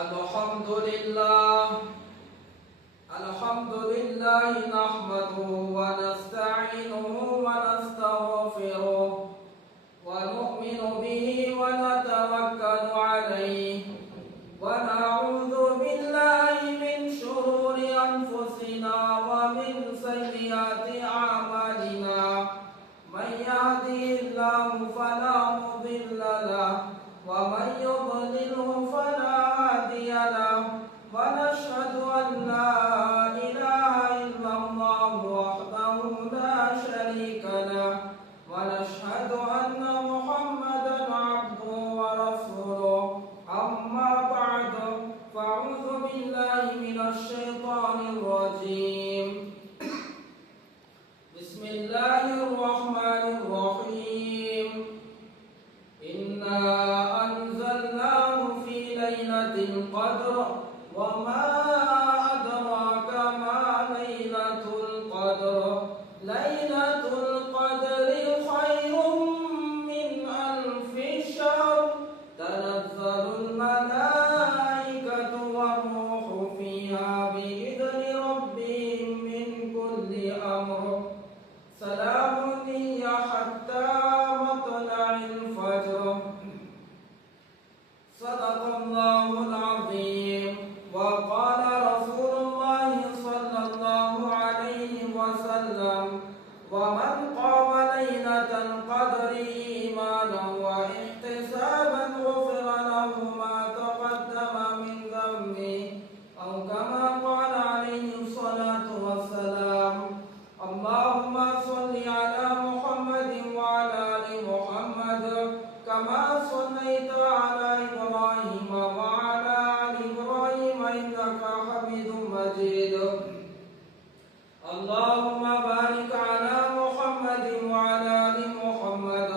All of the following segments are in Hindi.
अल्हम्दुलिल्लाह नहमदुहु व नस्तईनुहु व नस्तगफिरुह व नु'मिनु बिही व नतवक्कलु अलैहि व नऊज़ु बिल्लाहि मिन शुरूरि अनफुसिना व मिन सय्यिआति अमालिना मन यहदिहिल्लाहु फला मुदिल्ल लहु व मन युद्लिलहु फला हादिय लहु व नशहदु अन ला इलाहा इल्लल्लाहु वहदहु ला शरीका लहु व नशहदु अन्ना मुहम्मदन अब्दुहु व रसूलुहु अम्मा बअद फ़अऊज़ु बिल्लाहि मिनश शैतानिर रजीम बिस्मिल्लाहिर रहमानिर रहीम इन्ना अंज़लनाहु फ़ी लैलतिल क़द्र व मा अदराका मा लैलतुल क़द्र लैलतुल क़द्रि खैरुम मिन अल्फि शहर तनज़्ज़लुल मलाइकतु वर्रूहु फ़ीहा बिइज़्नि रब्बिहिम मिन कुल्लि अम्र सलामुन हिय हत्ता मत्लइल फज्र सदक़ल्लाहुल अज़ीम व क़ाल रसूलुल्लाहि सल्लल्लाहु अलैहि वसल्लम व मन क़ाम लैलतल क़द्रि ईमानन व इह्तिसाबन गुफ़िरा लहु मा तक़द्दम मिन ज़म्बिही औ कमा क़ाल अलैहि सलातु वस्सलाम अल्लाहुम्मा सल्लि अला मुहम्मदिन व अला आलि मुहम्मद कमा सल्लैता अला इब्राहीम व अला आलि इब्राहीम इन्नका हमीदुम मजीद अल्लाहुम्मा बारिक अला मुहम्मदिन व अला आलि मुहम्मद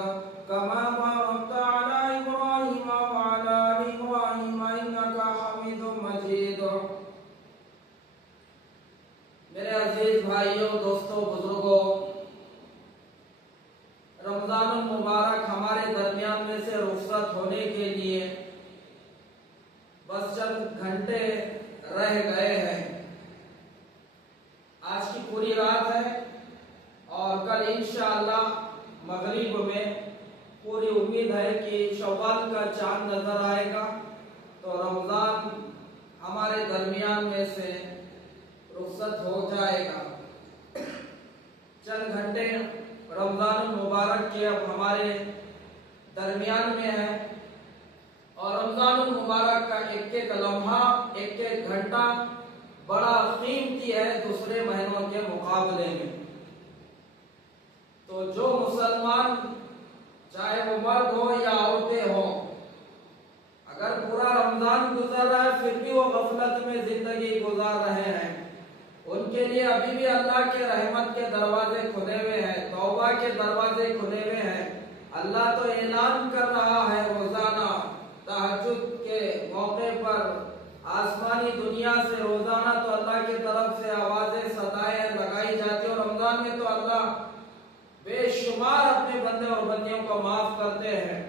कमा बारकता अला इब्राहीम व अला आलि इब्राहीम इन्नका हमीदुम मजीद। मेरे अजीज भाइयों, दोस्तों, बुजुर्गों, रमजानुल मुबारक हमारे दरमियान में से रुखसत होने के लिए बस चंद घंटे रह गए हैं। आज की पूरी रात है और कल इंशाअल्लाह मगरिब में पूरी उम्मीद है कि शव्वाल का चांद नजर आएगा तो रमजान हमारे दरमियान में से रुखसत हो जाएगा। चंद घंटे रमजान मुबारक के अब हमारे दरमियान में है और रमजान मुबारक का एक एक लम्हा, एक एक घंटा बड़ा कीमती है दूसरे महीनों के मुकाबले में। तो जो मुसलमान, चाहे वो मर्द हो या औरतें हो, अगर पूरा रमजान गुजर रहा है फिर भी वो गफलत में जिंदगी गुजार रहे हैं, उनके लिए अभी भी अल्लाह के रहमत के दरवाजे खुले हुए हैं, तौबा के दरवाजे खुले हुए हैं। अल्लाह तो ऐलान कर रहा है रोजाना तहज्जुद के मौके पर आसमानी दुनिया से रोजाना तो अल्लाह की तरफ से आवाजें सदाएं लगाई जाती है और रमजान में तो अल्लाह बेशुमार अपने बंदे और बंदियों को माफ करते हैं।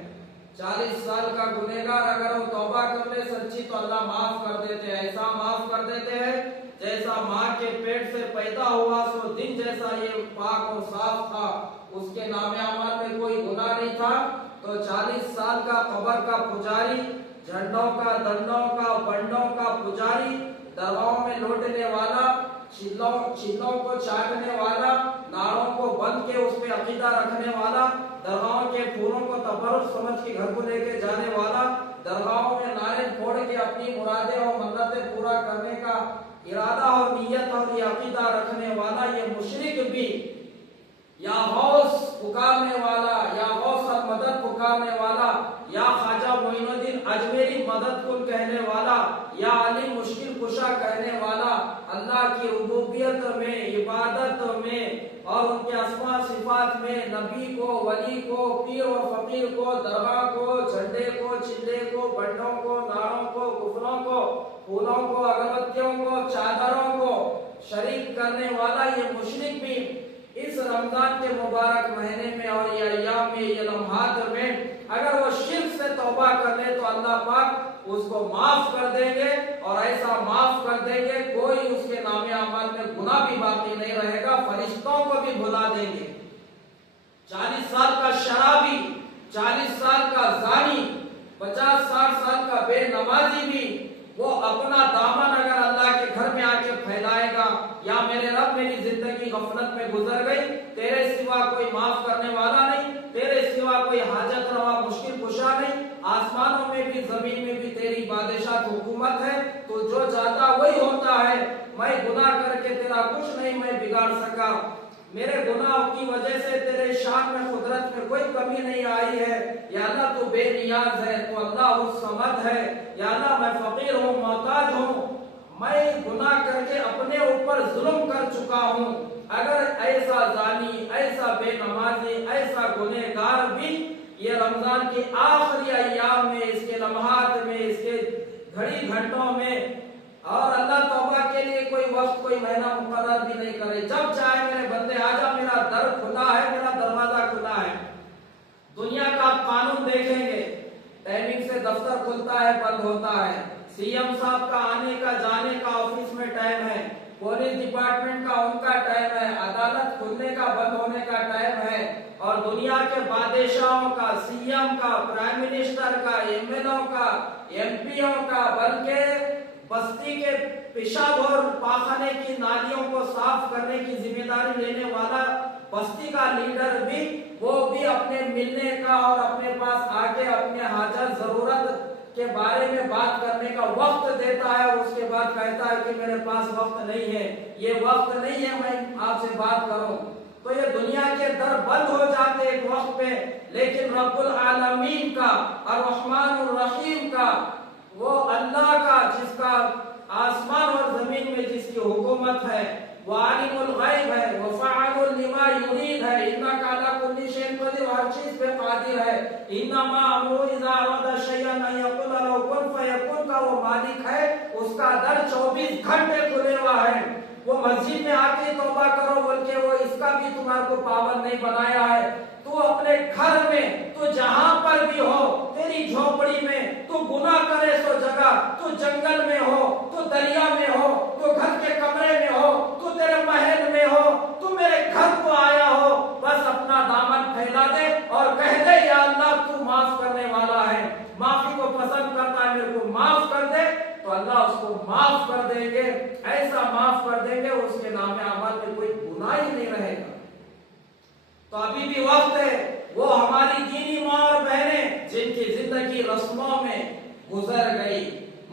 40 साल का गुनहगार अगर वो तौबा कर ले सच्ची तो अल्लाह माफ कर देते हैं। ऐसा माफ कर देते हैं जैसा माँ के पेट से पैदा हुआ सो दिन जैसा ये पाक और साफ था, उसके नामे अमल में कोई गुनाह नहीं था। तो 40 साल का कब्र का पुजारी, झंडों का, दंडों का, बंडों का पुजारी, दरगाहों में लौटने वाला, चिल्लों को चाटने वाला, नारों को बंद के उस पे अकीदा रखने वाला, दरगाहों के फूलों को तबरुक समझ के घर को लेके जाने वाला, दरगाहों में नारे फोड़ के अपनी मुरादें और मन्नतें पूरा करने का इरादा और नियत और अकीदा रखने वाला ये मुशरिक भी, या गौस पुकारने वाला, या गौस और मदद पुकारने वाला, या ख्वाजा मोइनुद्दीन अजमेरी मदद कुल कहने वाला, या अली मुश्किल कुशा कहने वाला, अल्लाह की रुबूबियत में, इबादत में और उनके अस्मा सिफात में नबी को, वली को, पीर और फकीर को, दरगाह को, झंडे को, चिल्ले को, बंडों को, नारों को, कुफरों को, फूलों को, अगरबत्तियों को, चादरों को शरीक करने वाला ये मुशरिक भी इस रमजान के मुबारक महीने में और ये अय्याम में, ये लम्हात में अगर वो शिर्क से तौबा कर ले तो अल्लाह पाक उसको माफ कर देंगे, और ऐसा माफ कर देंगे कोई उसके नामे अमल में गुनाह भी बाकी नहीं रहेगा, फरिश्तों को भी भुला देंगे। 40 साल का शराबी, 40 साल का जानी, 50-60 साल का बेनमाजी भी वो अपना दामन अगर अल्लाह के घर में आके फैलाएगा, या मेरे रब मेरी जिंदगी गफलत में गुजर गई, तेरे सिवा कोई माफ करने वाला नहीं, तेरे सिवा कोई हाजत रवा मुश्किल कुशा नहीं, आसमानों में भी जमीन में भी तेरी बादशाह हुकूमत है, तो जो चाहता वही होता है, मैं गुनाह करके तेरा कुछ नहीं मैं बिगाड़ सका, मेरे गुनाह की वजह से तेरे शान में कुदरत में कोई कमी नहीं आई है, या अल्लाह तू बेनियाज है, तो अल्लाह उस समद है, या अल्लाह मैं फकीर हूँ, मोहताज हूँ, मैं गुनाह करके अपने ऊपर जुल्म कर चुका हूँ। अगर ऐसा जानी, ऐसा बेनमाजी, ऐसा गुनहगार भी ये रमजान के आखिरी अय्याम में, इसके लम्हात में, इसके घड़ी घंटों में, और अल्लाह तौबा के लिए कोई वक्त कोई महीना मुकर्रर भी नहीं करे, जब चाहे मेरे बंदे आजा, मेरा दर खुला है, मेरा दरवाजा खुला है। दुनिया का आप कानून देखेंगे, टाइमिंग से दफ्तर खुलता है, बंद होता है, सीएम साहब का आने का जाने का ऑफिस में टाइम है, पुलिस डिपार्टमेंट का उनका टाइम है, अदालत खुलने का बंद होने का टाइम है, और दुनिया के बादशाहों का, सीएम का, प्राइम मिनिस्टर का, एमएलओ का, एमपीओ का, बल्कि बस्ती के पेशाब और पाखाने की नालियों को साफ करने की जिम्मेदारी लेने वाला बस्ती का लीडर भी, वो भी अपने मिलने का और अपने पास आके अपने हाजत जरूरत के बारे में बात करने का वक्त देता है, और उसके बाद कहता है कि मेरे पास वक्त नहीं है, ये वक्त नहीं है मैं आपसे बात करूं। तो ये दुनिया के दर बंद हो जाते एक वक्त पे, लेकिन रब्बुल आलमीन का, अर्रहमानुर रहीम का, वो अल्लाह का जिसका आसमान और जमीन में जिसकी हुकूमत है, वो आलिमुल गैब है, वो फ़आलुल लिमा युरीद है, इन्नका अला कुल्ली शैइन क़दीर, हर चीज पे कादिर है, इन्नमा अमरुहु इज़ा अरादा शैअन अन यक़ूल लहु कुन फ़यकुन का वो मालिक है, उसका दर 24 घंटे खुले हुआ है। वो मस्जिद में आके तौबा करो बोल के वो इसका भी तुम्हारे को पाबंद नहीं बनाया है। तू अपने घर में, तू जहां पर भी हो, तेरी झोपड़ी में, तू गुनाह करे सो जगह, तू जंगल में हो, तू दरिया में हो, तू घर के कमरे में हो, तू तेरे महल में हो, तू मेरे घर को आया हो, बस अपना दामन फैला दे और कह दे या अल्लाह तू माफ करने वाला है, माफी को पसंद करता है, मेरे को माफ कर दे, तो अल्लाह उसको माफ कर देंगे, ऐसा माफ कर देंगे उसके नामे अमल में कोई गुनाह ही नहीं रहेगा। तो अभी भी वक्त है, वो हमारी दीनी माँ और बहनें जिनकी जिंदगी रस्मों में गुजर गई,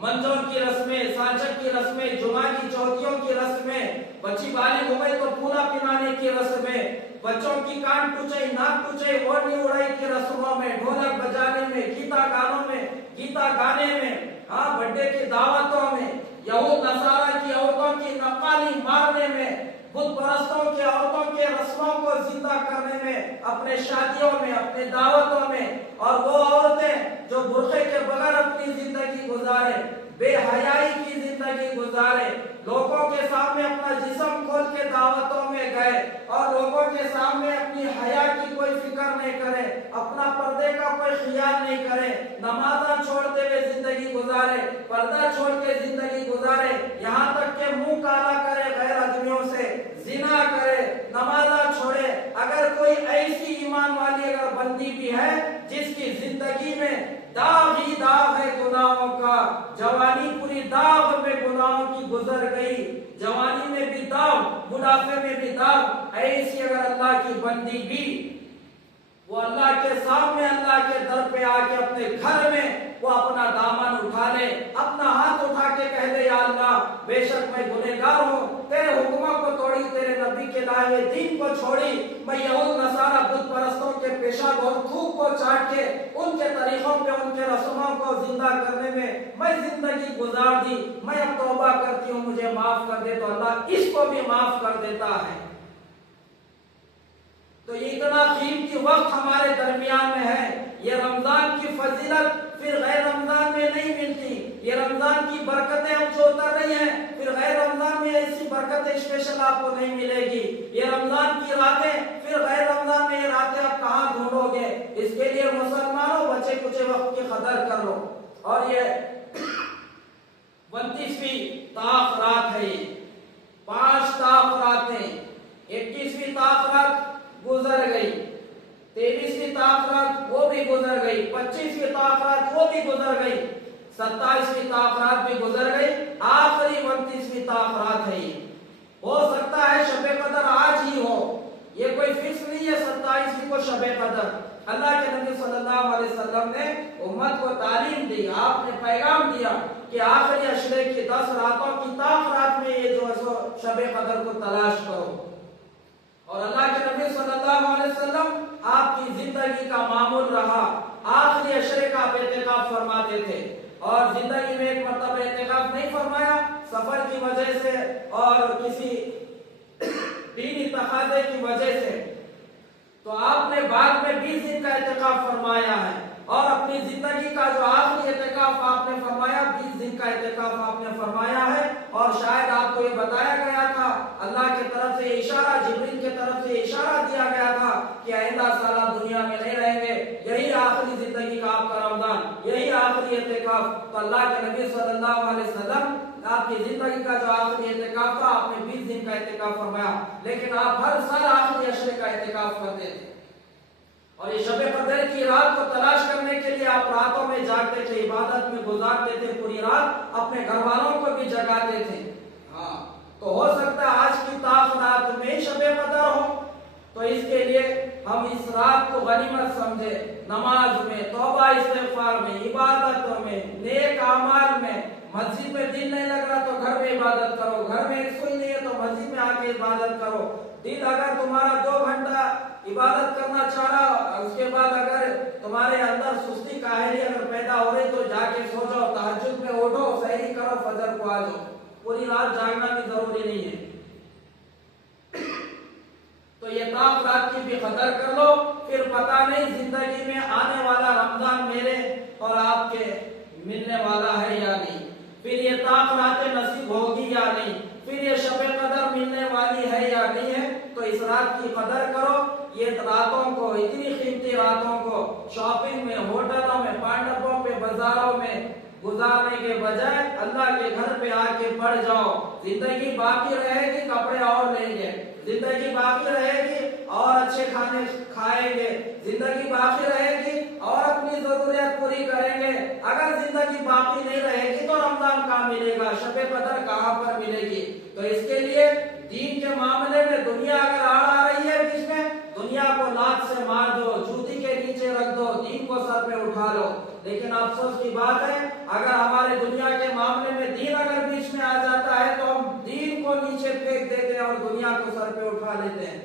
मंजों की रस्में, साचक की रस्में, जुमा की चौथियों की रस्में, बच्ची बालिग हो गई तो पूरा पिलाने की रस्में, बच्चों की कान टूचे, नाक टूचे, ओढ़नी उड़ाई की रस्मों में, ढोलक बजाने में, गीता गाने में, हाँ बर्थडे की दावतों में, यहूद नसारा की औरतों की नक्काली मारने में, बुत परस्तों की औरतों के रस्मों को जिंदा करने में, अपने शादियों में, अपने दावतों में, और वो औरतें जो बुर्के के बगैर अपनी जिंदगी गुजारे, बेहयाई की जिंदगी गुजारे, लोगों के सामने अपना जिस्म खोल के दावतों में गए और लोगों के सामने अपनी हया की कोई फिक्र नहीं करे, अपना पर्दे का कोई ख्याल नहीं करे, नमाज़ा छोड़ते हुए जिंदगी गुजारे, पर्दा छोड़ के जिंदगी गुजारे, यहाँ तक के मुंह काला करे गैर आदमियों से, जिना करे, नमाज़ा छोड़े। अगर कोई ऐसी ईमान वाली अगर बंदी भी है जिसकी जिंदगी में दाग ही दाग है गुनाहों का, जवानी पूरी दाग में गुनाहों की गुजर गई, जवानी में भी दाग, बुढ़ापे में भी दाग, ऐसी अगर अल्लाह की बंदी भी वो अल्लाह के सामने, अल्लाह के दर पे आके अपने घर में वो अपना दामन उठा ले, अपना हाथ उठा के कह दे या अल्लाह बेशक मैं गुनहगार हूँ, तेरे हुक्मों को तोड़ी, तेरे नबी के लाए हुए दीन को छोड़ी, मैं यहूद नसारा बुत परस्तों के पेशाब और थूक को चाट के उनके तरीकों पे, उनके रस्मों को जिंदा करने में मैं जिंदगी गुजार दी, मैं अब तौबा करती हूँ, मुझे माफ कर दे, तो अल्लाह इसको भी माफ कर देता है। तो ये इतना कीमती वक्त हमारे दरमियान में है, ये रमजान की फजीलत फिर गैर रमजान में नहीं मिलती, ये रमजान की बरकतें हम जो उतर रही हैं फिर गैर रमजान में ऐसी बरकतें स्पेशल आपको नहीं मिलेगी, ये रमजान की रातें फिर गैर रमजान में ये रातें आप कहाँ ढूंढोगे। इसके लिए मुसलमानों बचे कुछ वक्त की कदर कर लो, और ये 29वीं ताक रात है ये। 5 ताक रातें, 21वीं ताक रात गुजर गई, 23वीं ताक रात वो भी गुजर गई, 25वीं ताक रात वो भी गुजर गई, 27वीं ताक रात भी गुजर गई, आखिरी 29वीं ताक रात है ये। हो सकता है शबे कदर आज ही हो, ये कोई फिक्स नहीं है 27वीं को शबे कदर। अल्लाह के नबी सल्लल्लाहु अलैहि वसल्लम ने उम्मत को तालीम दी, आपने पैगाम दिया कि आखिरी अशरे की 10 रातों की ताक रात में ये जो है सो शबे कदर को तलाश करो। और अल्लाह के नबी सल्लल्लाहु अलैहि वसल्लम आपकी जिंदगी का मामूल रहा, आखिरी अशरे का आप एहतिकाफ फरमाते थे। और जिंदगी में एक मरतबा एहतिकाफ नहीं फरमाया सफर की वजह से और किसी दीनी तकाज़े की वजह से, तो आपने बाद में 20 दिन का एहतिकाफ फरमाया है। और अपनी जिंदगी का जो आखिरी एहतिकाफ आपने फरमाया 20 दिन का एहतिकाफ आपने फरमाया है। और शायद आपको ये बताया गया था, अल्लाह की तरफ से इशारा, जिब्रील की तरफ से इशारा दिया गया था कि आइंदा साल आप दुनिया में नहीं रहेंगे, यही आखिरी जिंदगी का आपका रमजान, यही आखिरी एहतिकाफ। तो अल्लाह के नबी सल्लल्लाहु अलैहि वसल्लम आपकी जिंदगी का जो आखिरी एहतिकाफ था आपने 20 दिन का एहतिकाफ फरमाया, लेकिन आप हर साल आखिरी अशरे का एहतिकाफ करते थे। और ये शबे कदर की रात को तलाश करने के लिए आप रातों में जागते थे, इबादत में गुजारते थे, पूरी रात अपने घर वालों को भी जगाते थे। हाँ, तो हो सकता है आज की ताक रात में शबे कदर हो, तो इसके लिए हम इस रात को गनीमत समझे, नमाज में, तौबा इस्तिग़फ़ार में, इबादतों में, नेक अमाल में। मस्जिद में दिल नहीं लग रहा तो घर में इबादत करो, घर में रसोई नहीं है तो मस्जिद में आके इबादत करो। दिल अगर तुम्हारा 2 घंटा इबादत करना चाह रहा, उसके बाद अगर तुम्हारे अंदर सुस्ती काहली अगर पैदा हो रही तो जाके सो जाओ, तहज्जुद में उठो, सहरी करो, फजर को आ जाओ, पूरी रात जागना भी जरूरी नहीं है। तो ये ताक रात की भी कदर कर लो, फिर पता नहीं जिंदगी में आने वाला रमजान मेरे और आपके मिलने वाला है या नहीं, फिर ये ताक रातें नसीब होगी या नहीं, फिर ये शबे कदर मिलने वाली है या नहीं है। तो इस रात की कदर करो। ये रातों को, इतनी कीमती रातों को शॉपिंग में, होटलों में, पांडवों पे, बाजारों में गुजारने के बजाय अल्लाह के घर पे आके पड़ जाओ। जिंदगी बाकी रहेगी, कपड़े और लेंगे, जिंदगी बाकी रहेगी और अच्छे खाने खाएंगे, जिंदगी बाकी रहेगी और अपनी जरूरत पूरी करेंगे। अगर जिंदगी बाकी नहीं रहेगी तो रमजान कहाँ मिलेगा, शबे कदर कहाँ पर मिलेगी। तो इसके लिए दीन के मामले में दुनिया अगर आ रही है बीच में, दुनिया को लात से मार दो, जूती के नीचे रख दो, दीन को सर पे उठा लो। लेकिन अफसोस की बात है, अगर हमारे दुनिया के मामले में दीन अगर बीच में आ जाता है तो हम दीन को नीचे फेंक देते हैं और दुनिया को सर पे उठा लेते हैं।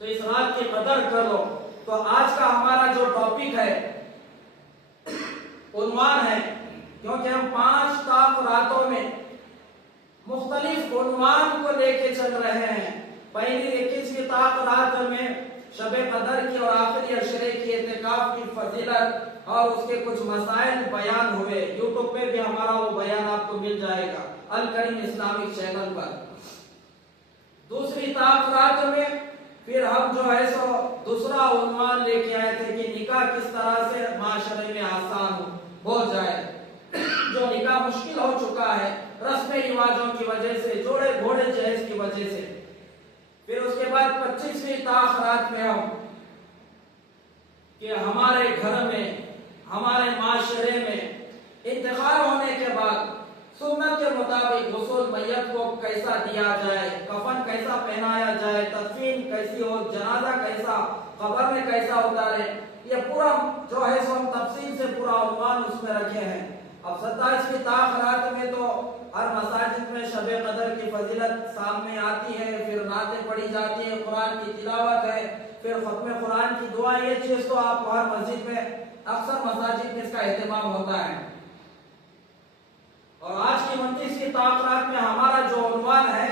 तो इस रात की कदर करो। तो आज का हमारा जो टॉपिक है, उन्वान है, क्योंकि हम 5 ताक रातों में मुख्तलिफ उन्वान को लेके चल रहे हैं। पहली 21वीं ताक रात में शबे कदर की और आखिरी अशरे की एहतिकाफ की फजीलत और उसके कुछ मसाइल बयान हुए। यूट्यूब पे भी हमारा वो बयान आपको मिल जाएगा, अल करीम इस्लामिक चैनल पर। दूसरी ताक रात में फिर हम जो है सो दूसरा उन्वान लेके आए थे कि निकाह किस तरह से माशरे में आसान हो जाए। जो निकाह मुश्किल हो चुका है रस्म रिवाजों की वजह से, जोड़े घोड़े जहेज की वजह से। फिर उसके बाद 25वीं ताक रात में हम कि हमारे घर में, हमारे माशरे में इंतकाल होने के बाद सुन्नत के मुताबिक गुस्ल मैयत को कैसा दिया जाए, कफन कैसा पहनाया जाए, तदफीन कैसी हो, जनाजा कैसा, कब्र में कैसा उतारे, ये पूरा जो है सो हम तफसील से पूरा उन्वान उसमें रखे हैं। अब 27वीं ताक रात में तो हर मसाजिद में शबे कदर की फजीलत सामने आती है, फिर नातें पढ़ी जाती है, कुरान की तिलावत है, फिर खत्म कुरान की दुआ। ये चीज तो आप हर मस्जिद में, अक्सर मसाजिद में इसका एहतमाम होता है। और आज की 29वीं ताक रात में हमारा जो उन्वान है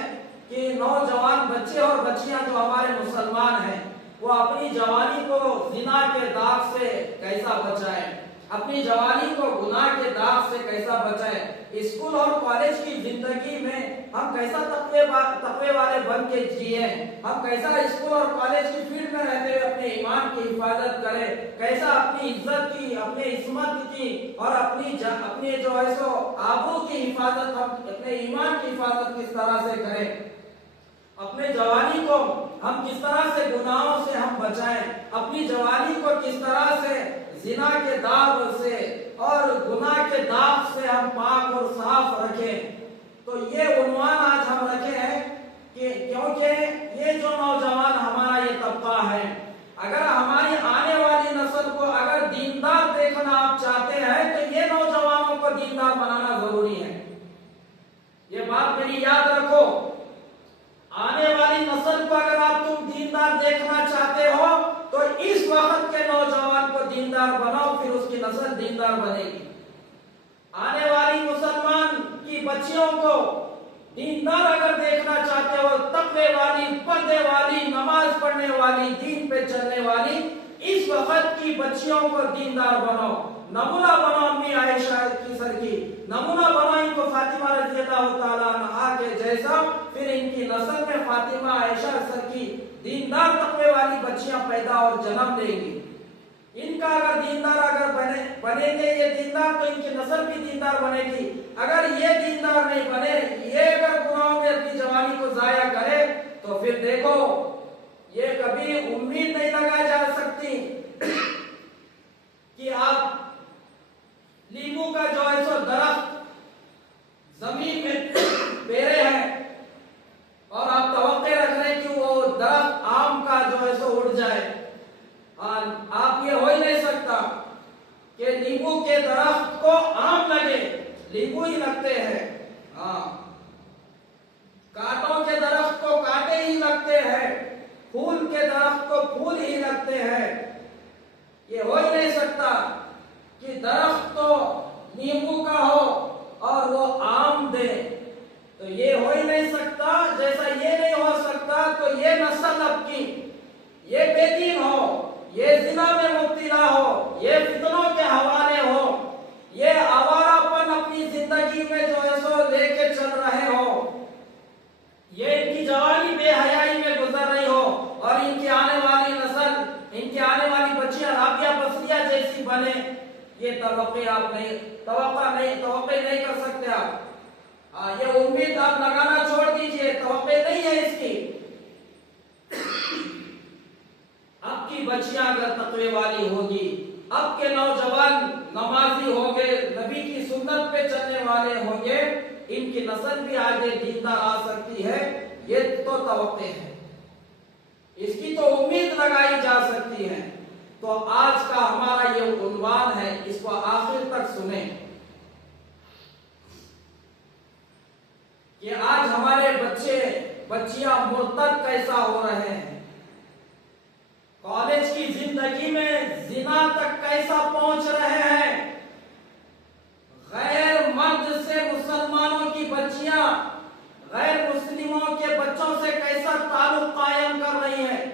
कि नौजवान बच्चे और बच्चियां जो हमारे मुसलमान हैं वो अपनी जवानी को जिना के दाग से कैसा बचाएं, अपनी जवानी को गुनाह के दाग से कैसा बचाएं, स्कूल और कॉलेज की जिंदगी में हम कैसा तकवे वाले बन के जिए, हम कैसा स्कूल और कॉलेज की फील्ड में रहते हुए अपने ईमान की हिफाजत करें, कैसा अपनी इज्जत की, अपने इस्मत की और अपनी जो है सो आबरू की हिफाजत, हम अपने ईमान की हिफाजत किस तरह से करें, अपने जवानी को हम किस तरह से गुनाहों से हम बचाएं, अपनी जवानी को किस तरह से जिना के दाग से और गुनाह के दाग से हम पाक और साफ रखें। तो ये उन्वान आज हम रखे हैं कि क्योंकि ये जो नौजवान हमारा ये तबका है, अगर हमारी आने वाली नस्ल को अगर दीनदार देखना आप चाहते हैं तो ये नौजवानों को दीनदार बनाना जरूरी है। ये बात मेरी याद रखो, आने वाली नस्ल को अगर आप तुम दीनदार देखना चाहते हो तो इस वक्त के नौजवान को दीनदार बनाओ, फिर उसकी नस्ल दीनदार बनेगी। आने वाली मुसलमान की बच्चियों को दीनदार अगर देखना चाहते हो, तकवे वाली, पर्दे वाली, नमाज पढ़ने वाली, दीन पे चलने वाली, इस वक्त की बच्चियों को दीनदार बनाओ, नमूना बनाओ अम्मी आयशा की सर की, नमूना बनाओ इनको फातिमा रज़ियल्लाहु ताला अन्हा के जैसा, फिर इनकी नस्ल में फातिमा आयशा सर की दीनदार तकवे वाली बच्चियां पैदा और जन्म देंगी। इनका अगर दीनदार अगर बनेंगे ये दीनदार, तो इनकी नस्ल भी दीनदार बनेगी। अगर ये दीनदार नहीं बने, ये अगर गुनाहों में अपनी जवानी को जाया करे, तो फिर देखो ये कभी उम्मीद नहीं लगाई जा सकती कि आप नींबू का जो है सो दरख्त जमीन में पेरे हैं और आप तवक्के रख रहे हैं कि वो दरख्त आम का जो है सो उड़ जाए। आप ये हो ही नहीं सकता कि नींबू के दरख्त को आम लगे, नींबू ही लगते हैं। कांटों के दरख्त को कांटे ही लगते हैं, फूल के दरख्त को फूल ही लगते हैं। ये हो ही नहीं सकता कि दरख्त तो नींबू का हो और वो आम दे, तो ये हो ही नहीं सकता। जैसा ये नहीं हो सकता तो ये नस्ल आपकी ये बेदीन हो, ये जिना में मुब्तला हो, ये फितनों के हवाले हो, ये आवारापन अपनी जिंदगी में जो है सो लेके चल रहे हो, ये इनकी जवानी बेहयाई में गुजर रही हो और इनकी आने वाली नस्ल, इनकी आने वाली बच्चियां राबिया बसरिया जैसी बने, ये तवक्के नहीं कर सकते आप। ये उम्मीद आप लगाना छोड़ दीजिए, तवक्के नहीं है इसकी। आपकी बच्चियां अगर तकवे वाली होगी, आपके नौजवान नमाजी होंगे, नबी की सुन्नत पे चलने वाले होंगे, इनकी नस्ल भी आगे दीनदार आ सकती है। ये तो तवक्के है, इसकी तो उम्मीद लगाई जा सकती है। तो आज का हमारा ये उन्वान है, इसको आखिर तक सुने कि आज हमारे बच्चे बच्चियां मुर्तद कैसा हो रहे हैं, कॉलेज की जिंदगी में जिना तक कैसा पहुंच रहे हैं, गैर मर्द से मुसलमानों की बच्चियां गैर मुस्लिमों के बच्चों से कैसा ताल्लुक कायम कर रही हैं।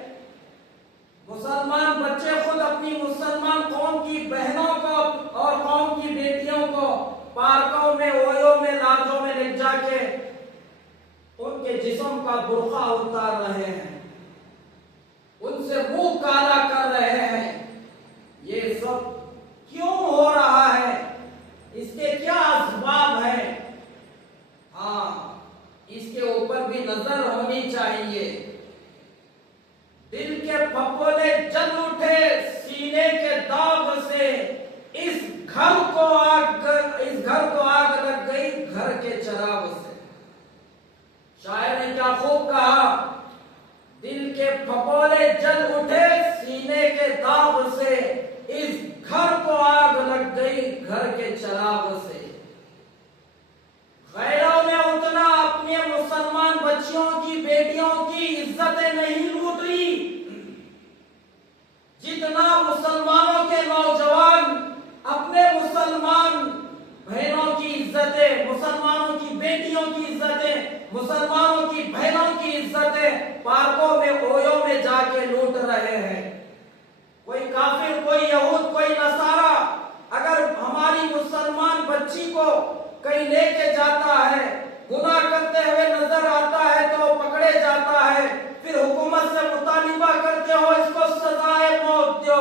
मुसलमान बच्चे खुद अपनी मुसलमान कौम की बहनों को और कौम की बेटियों को पार्कों में, ओयों में, लाजों में ले जाके उनके जिस्म का बुर्का उतार रहे हैं, उनसे मुंह काला कर रहे हैं। ये सब क्यों हो रहा है, इसके क्या असबाब है? इसके ऊपर भी नजर होनी चाहिए। दिल के फफोले जल उठे सीने के दाग से, इस घर को आग लग गई घर के चराग से। शायर ने क्या खूब कहा, दिल के फफोले जल उठे सीने के दाग से, इस घर को आग लग गई घर के चराग से। गैरों ने उतना अपने मुसलमान बच्चियों की, बेटियों की इज्जतें नहीं लूट ली जितना मुसलमानों के नौजवान अपने मुसलमान बहनों की इज्जतें, मुसलमानों की बेटियों की इज्जतें, मुसलमानों की बहनों की इज्जतें पार्कों में, ओयों में जाके लूट रहे हैं। कोई काफिर, कोई यहूद, कोई नसारा अगर हमारी मुसलमान बच्ची को कहीं लेके जाता है, गुनाह करते हुए नजर आता है तो पकड़े जाता है, फिर हुकूमत से मुतालिबा करते हो इसको सजाए मौत दो,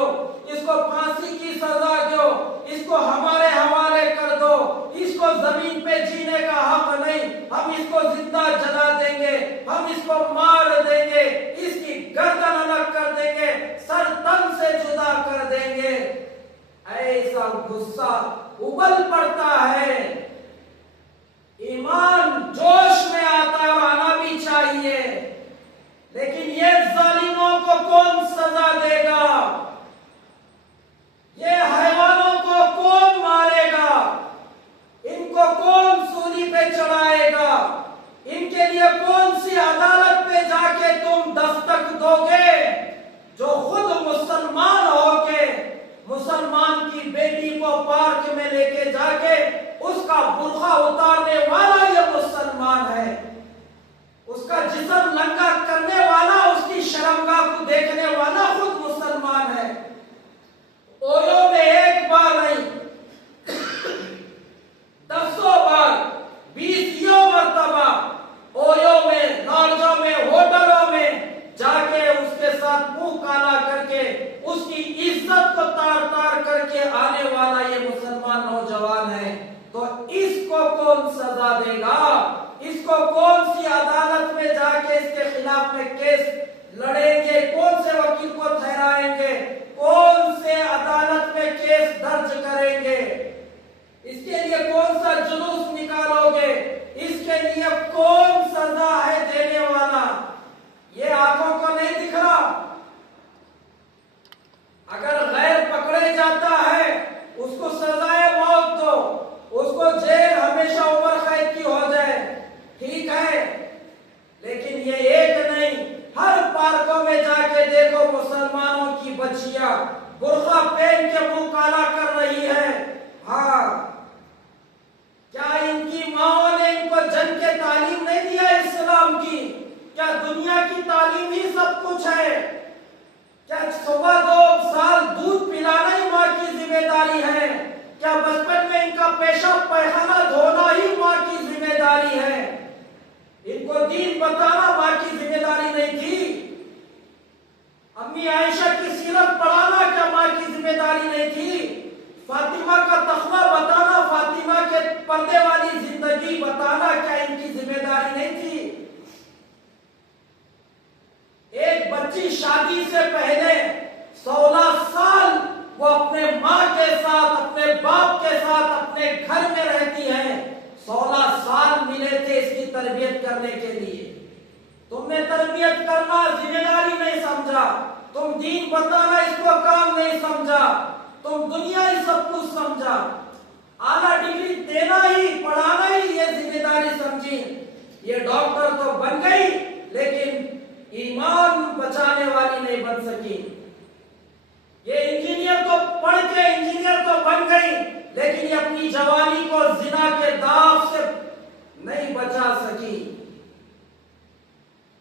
इसको फांसी की सजा दो, इसको हमारे हवाले कर दो, इसको जमीन पे जीने का हक नहीं, हम इसको जिंदा जला देंगे, हम इसको मार देंगे, इसकी गर्दन अलग कर देंगे, सर तन से जुदा कर देंगे। ऐसा गुस्सा उबल पड़ता है। ईमान जोश में आता है और आना भी चाहिए, लेकिन ये जालिमों को कौन सजा देगा? ये हैवानों को कौन मारेगा? इनको कौन सूली पे चढ़ाएगा? इनके लिए कौन सी अदालत पे जाके तुम दस्तक दोगे? जो खुद मुसलमान होके मुसलमान की बेटी को पार्क में लेके जाके उसका बुर्का उतारने वाला ये मुसलमान है, उसका जिस्म नंगा करने वाला, उसकी शर्मगाह को देखने वाला खुद मुसलमान है। ओयो में एक बार नहीं, दसों बार, 20 मरतबा ओयो में, लॉन्जों में, होटलों में जाके उसके साथ मुंह काला करके उसकी इज्जत को तार तार करके आने वाला ये मुसलमान नौजवान है। तो इसको कौन सजा देगा? इसको कौन सी अदालत में जाके इसके खिलाफ में केस लड़ेंगे? कौन से वकील को ठहराएंगे? कौन से अदालत में केस दर्ज करेंगे? इसके लिए कौन सा जुलूस निकालोगे? इसके लिए कौन सजा है देने वाला? ये आंखों को नहीं दिख रहा। अगर गैर पकड़े जाता है उसको सजाए मौत दो, उसको जेल हमेशा उम्र कैद की हो जाए, ठीक है, लेकिन ये एक नहीं, हर पार्कों में जाके देखो मुसलमानों की बच्चियां बुर्का पहन के मुंह काला कर रही है। हाँ, क्या इनकी माओ ने इनको जंग के तालीम नहीं दिया इस्लाम की? क्या दुनिया की तालीम ही सब कुछ है? क्या 2.25 साल दूध पिलाना ही माँ की जिम्मेदारी है? क्या बचपन में इनका पेशाब पैखाना धोना ही माँ की जिम्मेदारी है? इनको दीन बताना माँ की जिम्मेदारी नहीं थी? अम्मी आयशा की सीरत पढ़ाना क्या माँ की जिम्मेदारी नहीं थी? फातिमा का तखवा बताना, फातिमा के पर्दे वाली जिंदगी बताना क्या इनकी जिम्मेदारी नहीं थी? एक बच्ची शादी से पहले 16 साल वो अपने माँ के साथ, अपने बाप के साथ अपने घर में रहती है। 16 साल मिले थे इसकी तरबियत करने के लिए। तुमने तरबियत करना जिम्मेदारी नहीं समझा, तुम दीन बताना इसको काम नहीं समझा, तुम दुनिया ही सब कुछ समझा, आला डिग्री देना ही, पढ़ाना ही ये जिम्मेदारी समझी। ये डॉक्टर तो बन गई लेकिन ईमान बचाने वाली नहीं बन सकी। ये इंजीनियर तो पढ़ के इंजीनियर तो बन गई लेकिन ये अपनी जवानी को जिना के दाव से नहीं बचा सकी।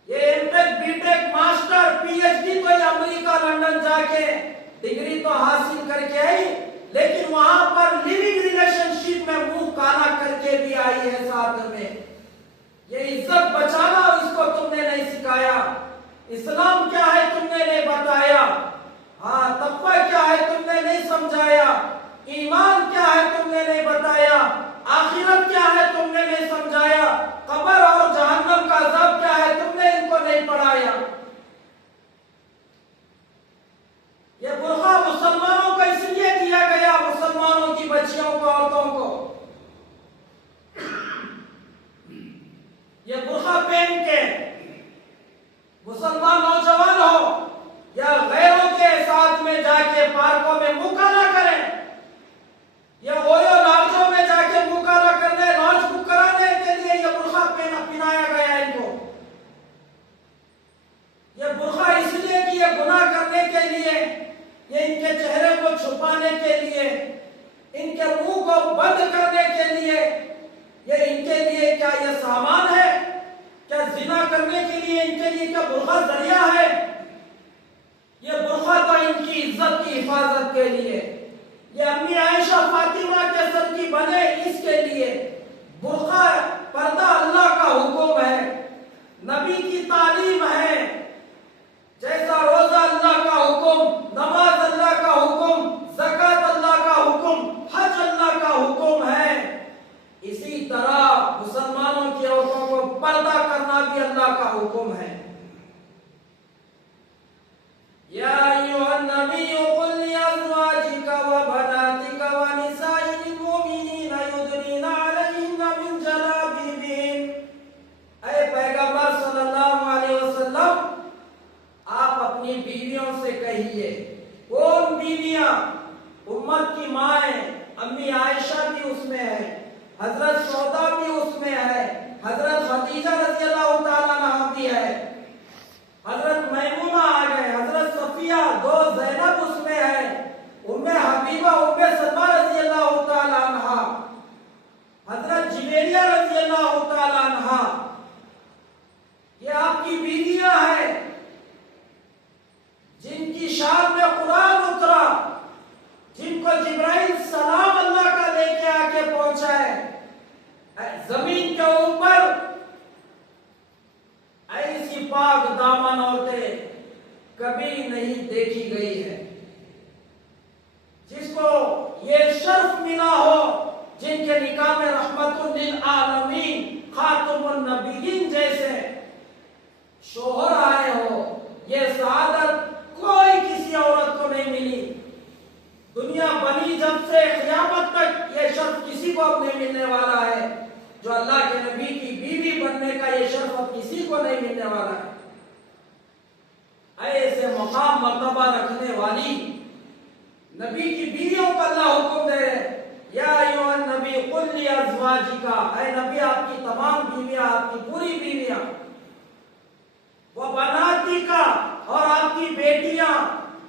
ये एमटेक, बीटेक, मास्टर, पीएचडी तो ये अमेरिका, लंदन जाके डिग्री तो हासिल करके आई, लेकिन वहां पर लिविंग रिलेशनशिप में मुंह काला करके भी आई है साथ में। ये इज्जत बचाना इसको तुमने नहीं सिखाया। इस्लाम क्या है तुमने नहीं बताया। हाँ, तक़वा क्या है तुमने नहीं समझाया। ईमान क्या है तुमने नहीं बताया। आखिरत क्या है तुमने नहीं समझाया। कब्र और जहन्नम का अज़ाब क्या है तुमने इनको नहीं पढ़ाया। ये बुर्का मुसलमानों को इसलिए दिया गया, मुसलमानों की बच्चियों को, औरतों को। ये बुर्का पहन के मुसलमान नौजवान हो या गैरों के साथ में जाके पार्कों में मुंह काला करें, या ओयो लॉन्जों में जाके मुंह काला करने, लॉन्ज बुक कराने के लिए ये बुर्का पहनाया गया इनको। ये बुर्का इसलिए कि ये गुनाह करने के लिए, ये इनके चेहरे को छुपाने के लिए, इनके मुंह को बंद करने के लिए, ये इनके लिए क्या ये सामान है? क्या जिना करने के लिए इनके लिए क्या बुर्का जरिया है? ये बुर्का तो इनकी इज्जत की हिफाजत के लिए, ये अम्मी आयशा फातिमा के सर की बने इसके लिए बुर्का पर्दा अल्लाह का हुक्म है, नबी की तालीम है। जैसा रोजा अल्लाह का हुक्म, नमाज अल्लाह का हुक्म, ज़कात अल्लाह का हुक्म, हज अल्लाह का हुक्म है, इसी तरह मुसलमानों की औरतों को पर्दा करना भी अल्लाह का हुक्म है। या अय्युहन नबिय्यु कुल लिअज़वाजिका व बनातिका व निसाइल मुमिनीना युदनीना अलैहिन्ना मिन जलाबिबिहिन। ऐ पैगंबर सल्लल्लाहु अलैहि वसल्लम, आप अपनी बीवियों से कहिए। कौन बीवियां? उम्मत की माएं, अम्मी आयशा भी उसमें है, हजरत सौदा भी उसमें है, हजरत खदीजा रज़ियल्लाहु ताला अन्हा भी है, हजरत मैमूना आ गए, हजरत सफिया, दो ज़ैनब उसमें है, उम्मे हबीबा, उम्मे सलमा रज़ियल्लाहु ताला अन्हा, हजरत जुबैरिया रज़ियल्लाहु ताला अन्हा, ये आपकी बीवियां हैं जिनकी शान में कुरान उतरा, जिनको जिब्राइल सलाम अल्लाह का लेके आके पहुंचा है। जमीन के ऊपर ऐसी पाक दामन औरतें कभी नहीं देखी गई है, जिसको ये शर्फ मिला हो, जिनके निकाह में रहमतुल लिल आलमीन खातमुन नबीयीन जैसे शोहर आए हो। ये सआदत कोई किसी औरत को नहीं मिली। दुनिया बनी जब से क़यामत तक ये शर्फ किसी को अब नहीं मिलने वाला है। जो अल्लाह के नबी की बीवी बनने का ये शर्फ अब किसी को नहीं मिलने वाला है। ऐसे मकाम मर्तबा रखने वाली नबी की बीवियों को अल्लाह हुक्म दे रहे, या अय्युहन नबी कुल लिअज़वाजिका, ऐ नबी आपकी तमाम बीवियां, आपकी पूरी बीवियां, वो बनातिका, और आपकी बेटियां,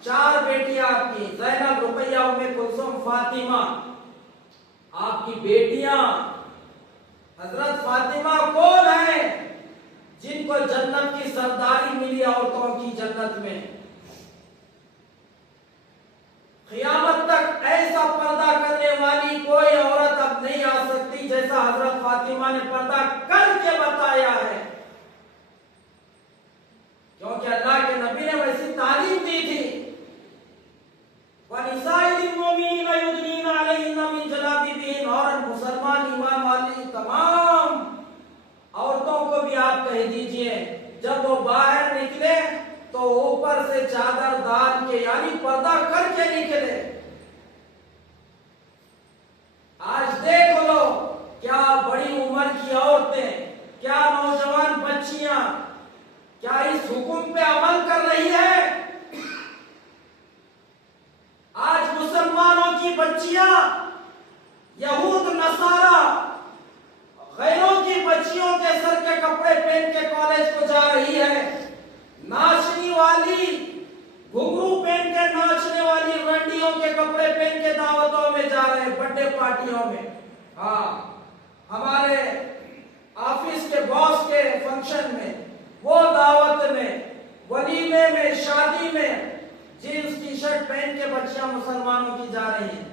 चार बेटियां आपकी, ज़ैनब, रुकैया, उम्मे कुलसूम, फातिमा, आपकी बेटियां। हजरत फातिमा कौन है? जिनको जन्नत की सरदारी मिली औरतों की जन्नत में। क़यामत तक ऐसा पर्दा करने वाली कोई औरत अब नहीं आ सकती जैसा हजरत फातिमा ने पर्दा करके बताया है, क्योंकि अल्लाह के नबी ने वैसी तालीम दी थी। वनिसाइल मुमिनीना युदनीना अलैहिन्ना मिन जलाबिबिहिन, और मुसलमान ईमान वाली तमाम औरतों को भी आप कह दीजिए, जब वो बाहर निकले तो ऊपर से चादर डाल के, यानी पर्दा करके निकले। आज देख लो क्या बड़ी उम्र की औरतें, क्या नौजवान बच्चियां, क्या इस हुक्म पे अमल कर रही है? आज मुसलमानों की बच्चियां यहूद नसारा गैरों की बच्चियों के सर के कपड़े पहन के कॉलेज को जा रही है। नाचने वाली, घुंघरू पहन के नाचने वाली रंडियों के कपड़े पहन के दावतों में जा रहे हैं, बर्थडे पार्टियों में। हाँ, हमारे ऑफिस के बॉस के फंक्शन में, वो दावत में, वलीमे में, शादी में जींस टी शर्ट पहन के बच्चियां मुसलमानों की जा रही हैं।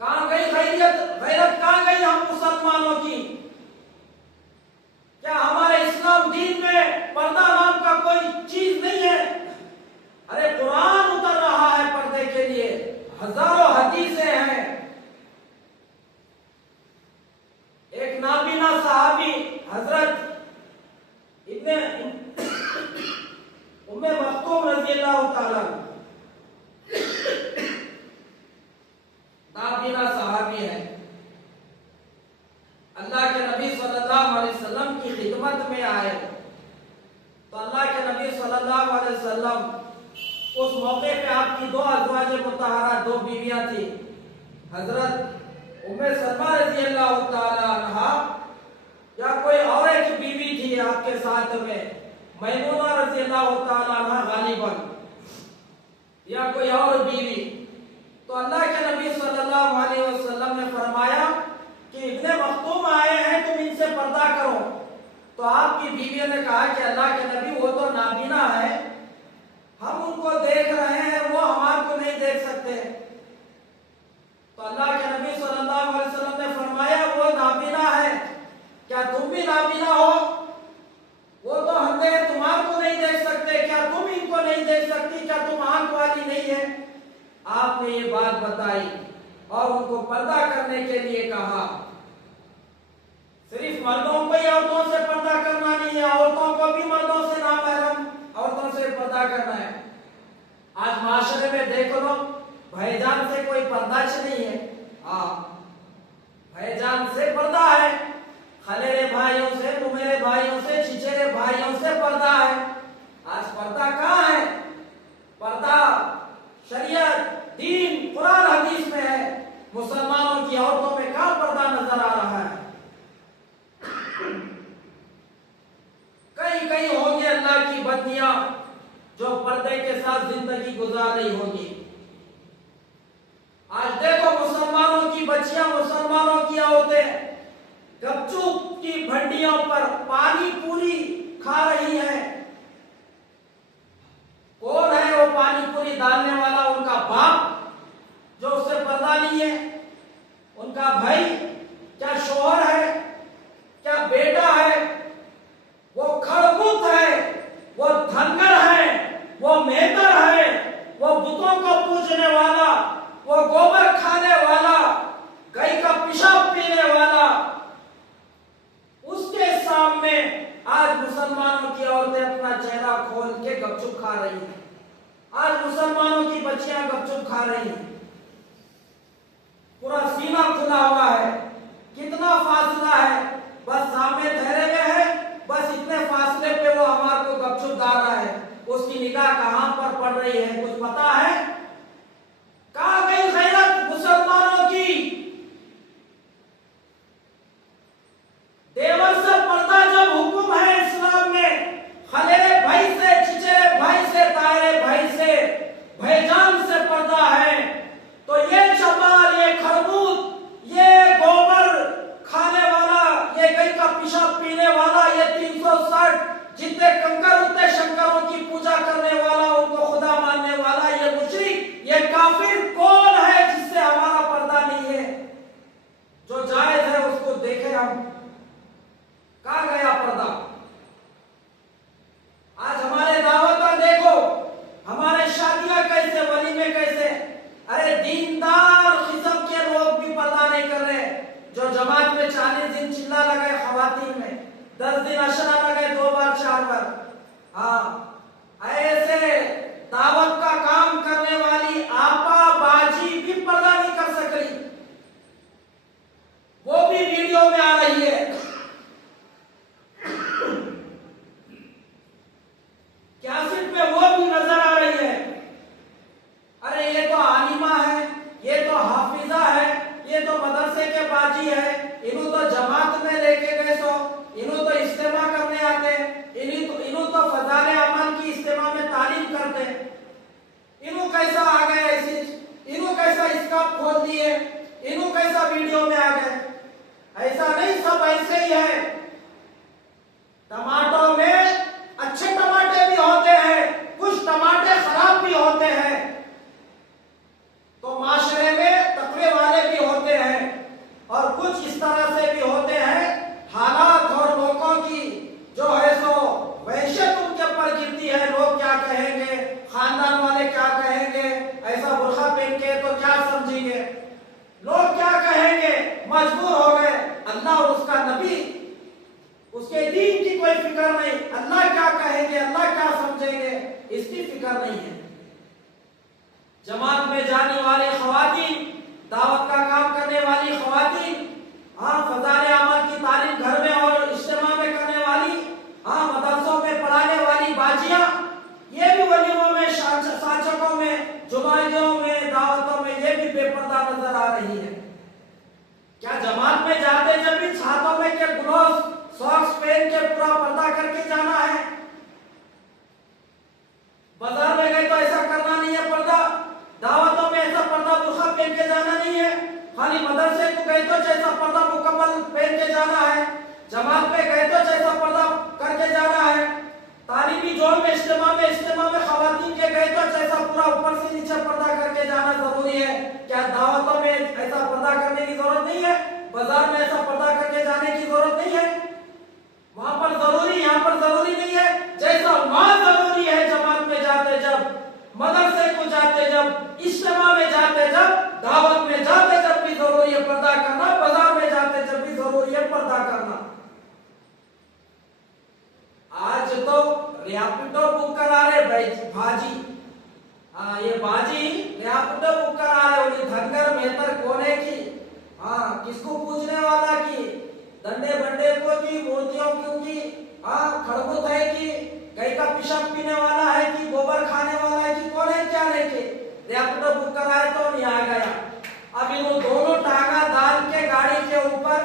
कहां गई गैरत कहां गई हम मुसलमानों की? क्या हमारे इस्लाम दीन में पर्दा नाम का कोई चीज नहीं है? अरे कुरान उतर रहा है पर्दे के लिए, हजारों हदीसें हैं। एक नाबीना सहाबी हजरत उम्मे मख्तूम रज़ियल्लाहु ताला, नाबीना सहाबी है, अल्लाह के नबी सल्लल्लाहु अलैहि वसल्लम की खिदमत में आए। तो अल्लाह के नबी सल्लल्लाहु अलैहि वसल्लम उस मौके पे आपकी दो अज़वाज मुतहरा, दो बीवियां थी, हजरत उम्मे सलमा रज़ियल्लाहु ताला अन्हा, या कोई और एक बीवी थी आपके साथ में, मैमूना रज़ियल्लाहु ताला अन्हा गालिबन, या कोई और बीवी। तो अल्लाह के नबी सल्लल्लाहु अलैहि वसल्लम ने फरमाया कि इब्ने मख्तूम आए हैं, तुम इनसे पर्दा करो। तो आपकी बीवी ने कहा कि अल्लाह के नबी, वो तो नाबीना है, हम उनको देख रहे हैं, वो हमारे को नहीं देख सकते। तो अल्लाह के नबी सल्लल्लाहु अलैहि वसल्लम ने फरमाया वो नाबीना है, क्या तुम भी नाबीना हो? वो तो अंधे हैं, तुम्हारे को नहीं देख सकते, क्या तुम इनको नहीं देख सकती? क्या तुम आंख वाली नहीं है? आपने ये बात बताई और उनको पर्दा करने के लिए कहा। सिर्फ मर्दों को ही औरतों से पर्दा करना नहीं है, औरतों को भी मर्दों से नामहरम औरतों से पर्दा करना है। आज माशरे में देख लो, भाईजान से कोई पर्दाच नहीं है। हाँ, भाईजान से पर्दा है, खलेरे भाइयों से, मुमेरे भाइयों से, चिचेरे भाइयों से पर्दा है। आज पर्दा कहाँ है? पर्दा शरीयत, दीन, कुरान हदीस में है। मुसलमानों की औरतों में कहाँ पर्दा नजर आ रहा है? कई कई होंगे अल्लाह की बंदियां जो पर्दे के साथ जिंदगी गुजार रही होगी। आज देखो मुसलमानों की बच्चियां, मुसलमानों की औरतें गपचूप की भंडियों पर पानी पूरी खा रही है। कौन है वो पानी पूरी डालने वाला? उनका बाप जो उससे पर्दा नहीं है, उनका भाई, क्या शोहर है, क्या बेटा है? वो खड़बूत है, वो धनगर है, वो मेहतर है, वो बुतों को पूजने वाला, वो गोबर खाने वाला, गाय का पेशाब पीने वाला, उसके सामने आज मुसलमानों की औरतें अपना चेहरा खोल के गपचुप खा रही हैं। आज मुसलमानों की बच्चियां गपचुप खा रही हैं, पूरा सीना खुला हुआ है। कितना फासला है, बस सामने ठहरे हुए है, बस इतने फासले पे वो हमारे को गपचुप डाल रहा है। उसकी निगाह कहां पर पड़ रही है कुछ पता है? कहां गई गैरत मुसलमानों की? देवर से पर्दा जब हुक्म है इस्लाम में, खलेरे भाई से, चिचेरे भाई से, तायरे भाई से, भाईजान से पर्दा है, तो ये चमार, ये खरबूत, ये गोबर खाने वाला, ये गाय का पेशाब पीने वाला, ये 360 जितने कंकर उतने शंकरों की पूजा करने वाला, उनको खुदा मानने वाला, ये मुशरिक, ये काफिर कौन है जिससे हमारा पर्दा नहीं है? जो जायज है उसको देखें हम। कहां गया पर्दा? आज हमारे दावत देखो, हमारे शादियां कैसे, वलीमे कैसे। अरे दीनदार किस्म के लोग भी पर्दा नहीं कर रहे, जो जमात में 40 दिन चिल्ला लगाए खवातीन में, 10 दिन अशरा लगाए, 2 बार 4 बार। हाँ, ऐसे दावत का काम करने वाली आपा बाजी भी पर्दा नहीं कर सक रही, वो भी वीडियो में आ रही है। कैसेट में वो भी नजर आ रही है। अरे ये तो आलिमा है, ये तो हाफिजा है, ये तो मदरसे के बाजी है, इन्हों तो जमात में लेके गए, सो इन्हों तो इस्तेमा करने आते, इन्हों तो फजाले अमल की इस्तेमा में तालीम करते। इन्हों कैसा आ गए ऐसी, इन्हों कैसा इसका खोल दिए, इन्हों कैसा वीडियो में आ गए? ऐसा नहीं, सब ऐसे ही है। टमाटों में अच्छे टमाटे भी होते हैं, कुछ टमाटे खराब भी होते हैं, तो माशरे में तकवे वाले भी होते हैं, और कुछ इस तरह से भी होते हैं हालात और लोगों की जो है सो वहशत उनके ऊपर गिरती है। लोग क्या कहेंगे, खानदान वाले क्या कहेंगे, ऐसा बुर्खा पहन के तो क्या समझेंगे, लोग क्या कहेंगे, मजबूर हो गए। अल्लाह और उसका नबी, उसके दीन की कोई फिक्र नहीं, अल्लाह क्या कहेंगे, अल्लाह क्या समझेंगे, इसकी फिक्र नहीं है। जमात में जाने वाले खवातीन, दावत का काम करने वाली खवातीन, हाँ फजाले अमल की तालीम घर में और इज्तिमा में करने वाली, हाँ मदरसों में पढ़ाने वाली बाजियां, ये भी वलीमों में, साचकों में, जुमाइयों में, दावतों में ये भी बेपर्दा नजर आ रही है। क्या जमात में जाते जब भी छातों में के ग्लोव्स, सॉक्स पहन के पूरा पर्दा करके जाना है? बाजार में गए तो ऐसा करना नहीं है पर्दा, दावतों में ऐसा पर्दा बुर्खा पहन के जाना नहीं है, खाली मदरसे को गए तो जैसा पर्दा मुकम्मल पहन के जाना है, जमात में गए तो जैसा पर्दा करके जाना है, तालीमी जोड़ में इज्तिमा में खवातीन के गए तो जैसा पूरा ऊपर से नीचे पर्दा करके जाना जरूरी है। क्या दावतों में ऐसा बाजार में ऐसा पता करके जाने की जरूरत नहीं है। वहां पर जरूरी, यहाँ पर जरूरी नहीं है। जैसा वहां जरूरी है जमात में जाते जब, मदरसे को जाते जब, इज्तिमा में जाते जब, दावत में जाते जब भी जरूरी है पर्दा करना, बाजार में जाते जब भी जरूरी है पर्दा करना। आज तो रैपिडो बुक करा रहे भाजी, हाँ ये बाजी रैपिडो बुक करा रहे, उन्हें धनगर मेहतर कोने की, हाँ किसको पूछने वाला की, दंडे बंडे को की, मूर्तियों क्यों की, हाँ खड़बुत है कि गाय का पेशाब पीने वाला है कि गोबर खाने वाला है कि कौन है क्या लेके रैपिडो बुक कराए तो नहीं आ गया। अब इन्हों दोनों टांगा डाल के गाड़ी के ऊपर,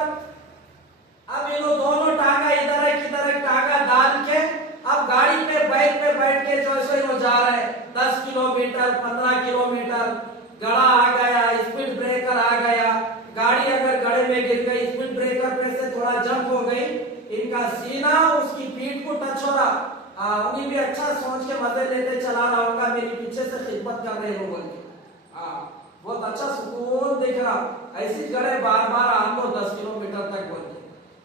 अब इन्हों दोनों टांगा इधर है किधर टांगा डाल के अब गाड़ी पे बैठ के जो सो जा रहे हैं 10 किलोमीटर 15 किलोमीटर, गड़ा आ गया, स्पीड ब्रेकर आ गया, गाड़ी अगर गड़े में गिर गई, स्पीड ब्रेकर पे से थोड़ा जंप हो गई, इनका सीना उसकी पीठ को टच हो रहा, उन्हें भी अच्छा सोच के मजे लेते चला रहा होगा, मेरी पीछे से खिदमत कर रहे लोग, बहुत अच्छा सुकून दिख रहा, ऐसी गड़े बार बार आम लो 10 किलोमीटर तक बोलते।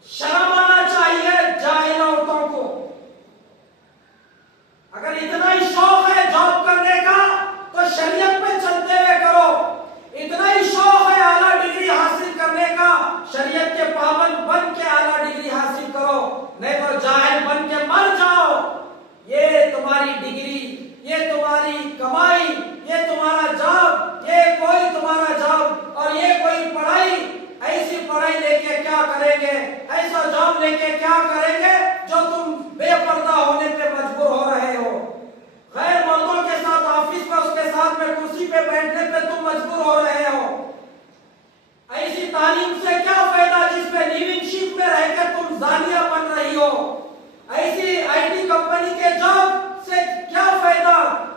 शर्म आना चाहिए जाहिल औरतों को। अगर इतना ही शौक है जॉब करने का तो शरीयत पे चलते हुए करो, इतना ही शौक है आला डिग्री हासिल करने का, शरीयत के पाबंद बन के आला डिग्री हासिल करो, नहीं तो जाहिल बन के मर जाओ। ये तुम्हारी डिग्री, ये तुम्हारी कमाई, ये तुम्हारा जॉब, ये कोई तुम्हारा जॉब और ये कोई पढ़ाई, ऐसी पढ़ाई लेके क्या करेंगे, ऐसा जॉब लेके क्या करेंगे जो तुम बेपर्दा होने पे मजबूर हो रहे हो, गैर मर्दों के साथ ऑफिस में उसके साथ में कुर्सी पे बैठने पे तुम मजबूर हो रहे हो। ऐसी तालीम से क्या फायदा जिसमें लिविंग शिप में रहकर तुम जानिया बन रही हो, ऐसी आईटी कंपनी के जॉब से क्या फायदा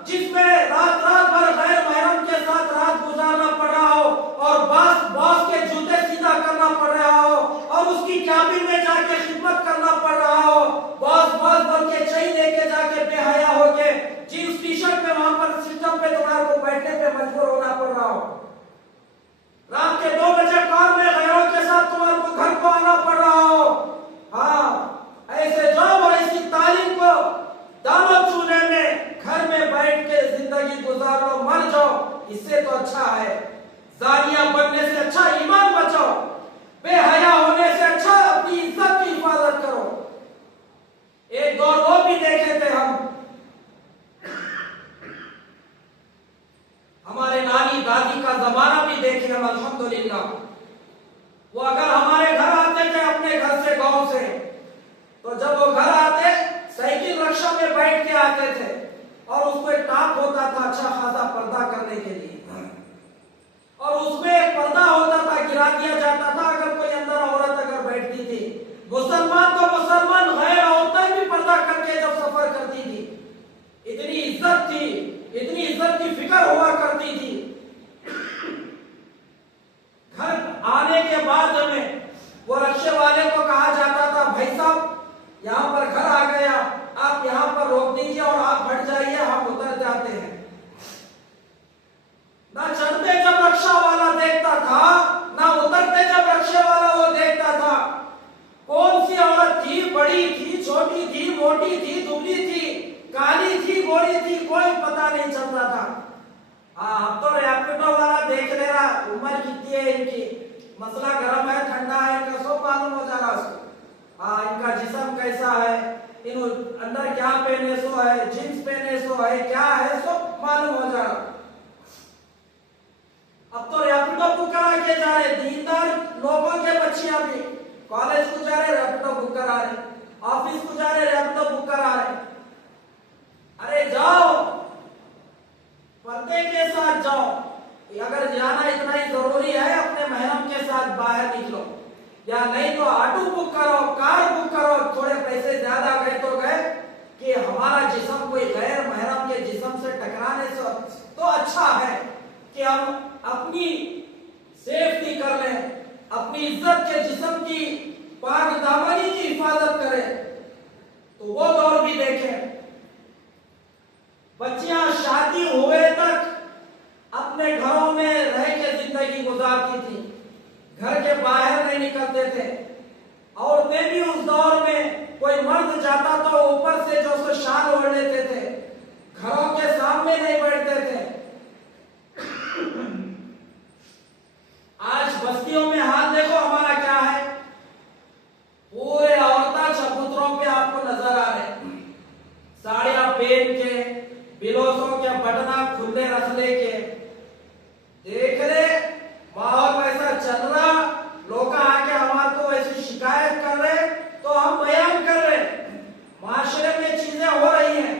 जिसमें रात भर गैर महरम के साथ रात गुजारना पड़ रहा हो और बॉस के जूते सीधा करना पड़ रहा हो और उसकी कैबिन में जाके खिदमत करना पड़ रहा हो, बॉस बन के चई लेके जाके बेहया होके जींस टी शर्ट में वहां पर सिस्टम पे तुम्हारे को बैठने पे मजबूर होना पड़ रहा हो, रात के 2 बजे कार में गैरों के साथ तुम्हारे को घर को आना पड़ रहा हो। हाँ, ऐसे जॉब और ऐसी तालीम को दावत चूने में घर में बैठ के जिंदगी गुजार लो, मर जाओ, इससे तो अच्छा है जानिया बनने से अच्छा ईमान बचाओ, बेहया होने से अच्छा अपनी इज्जत की हिफाजत करो। एक दौर वो भी देखे थे हमारे नानी दादी का जमाना भी देखे हम अल्हम्दुलिल्लाह। वो अगर हमारे घर आते थे अपने घर से गांव से, तो जब वो घर आते साइकिल रिक्शा में बैठ के आते थे और उसको एक टाप होता था अच्छा खासा पर्दा करने के लिए, और उसमें एक पर्दा होता था गिरा दिया जाता था अगर कोई अंदर औरत अगर बैठती थी। मुसलमान तो मुसलमान, गैर औरतें भी पर्दा करके जब सफर करती थी, इतनी इज्जत थी, इतनी इज्जत की फिक्र हुआ करती थी। घर आने के बाद में वो रिक्शे वाले को कहा जाता था भाई साहब यहाँ पर घर आ गया, आप यहाँ पर रोक दीजिए और आप हट जाइए, हम उतर जाते हैं। ना चढ़ते जब रिक्शा वाला देखता था, ना उतरते जब रिक्शे वाला वो देखता था। कौन सी औरत थी, बड़ी थी, छोटी थी, मोटी थी, दुबली थी, काली थी, गोरी थी, कोई पता नहीं चलता था। हाँ, अब तो रैपिडो वाला देख ले रहा उम्र कितनी है इनकी, मसला गर्म है ठंडा है इनका सब मालूम हो जा रहा उसको। हाँ, इनका जिस्म कैसा है, इन अंदर क्या पहने सो है, जींस पहने सो है, क्या है सब मालूम हो जा रहा। अब तो रैपिडो बुक करा के जा रहे, दीनदार लोगों के बच्चियां भी कॉलेज को जा रहे रैपिडो बुक करा रहे, ऑफिस को जा रहे रैपिडो बुक करा रहे। अरे जाओ, पर्दे के साथ जाओ, अगर जाना इतना ही जरूरी है अपने महरम के साथ बाहर निकलो, या नहीं तो ऑटो बुक करो, कार बुक करो, थोड़े पैसे ज्यादा गए तो गए कि हमारा जिस्म कोई गैर महरम के जिस्म से टकराने से तो अच्छा है कि हम अपनी सेफ्टी कर लें, अपनी इज्जत के जिस्म की पाक दामनी की हिफाजत करें। तो वो दौर भी देखें। बच्चियां शादी हुए तक अपने घरों में रह के जिंदगी गुजारती थी, घर के बाहर नहीं नहीं करते थे। औरतें भी उस दौर में कोई मर्द जाता तो ऊपर से जो सो शाल ओढ़ लेते थे, घरों के सामने नहीं बैठते थे। आज बस्तियों में हाल देखो हमारा क्या है, पूरे औरता चबूतरों पे आपको नजर आ रहे, साड़ियां पहन के, बिलोसों के बटना खुले रख लेके, देख रहे माहौल वैसा चल रहा, लोग आके हमारे को वैसी शिकायत कर रहे तो हम बयान कर रहे, माशरे में चीजें हो रही हैं।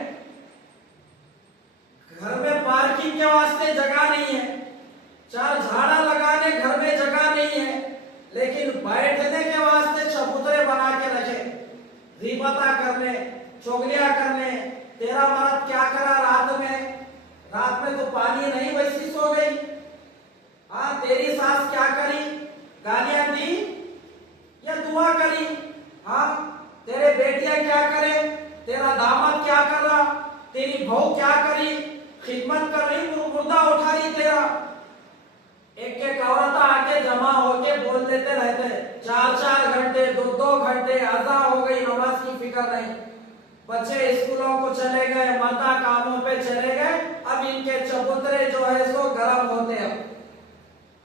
घर में पार्किंग के वास्ते जगह नहीं है, चार झाड़ा लगाने घर में जगह नहीं है, लेकिन बैठने के वास्ते चबूतरे बना के रखे, गीबता करने, चुगलियां करने। तेरा मर्द क्या करा रात में तो पानी नहीं वैसी सो गई। हाँ, तेरी सास क्या करी, गालियां दी या दुआ करी। हाँ, तेरे बेटियां क्या करे, तेरा दामाद क्या कर रहा, तेरी बहू क्या करी, खिदमत कर रही, मुर्दा उठा रही तेरा। एक एक औरत आके जमा होके बोल देते रहते, 4-4 घंटे 2-2 घंटे अज़ा हो गई, नमाज की फिक्र नहीं, बच्चे स्कूलों को चले गए, माता कामों पे चले गए, अब इनके चबूतरे जो है सो गर्म होते हैं।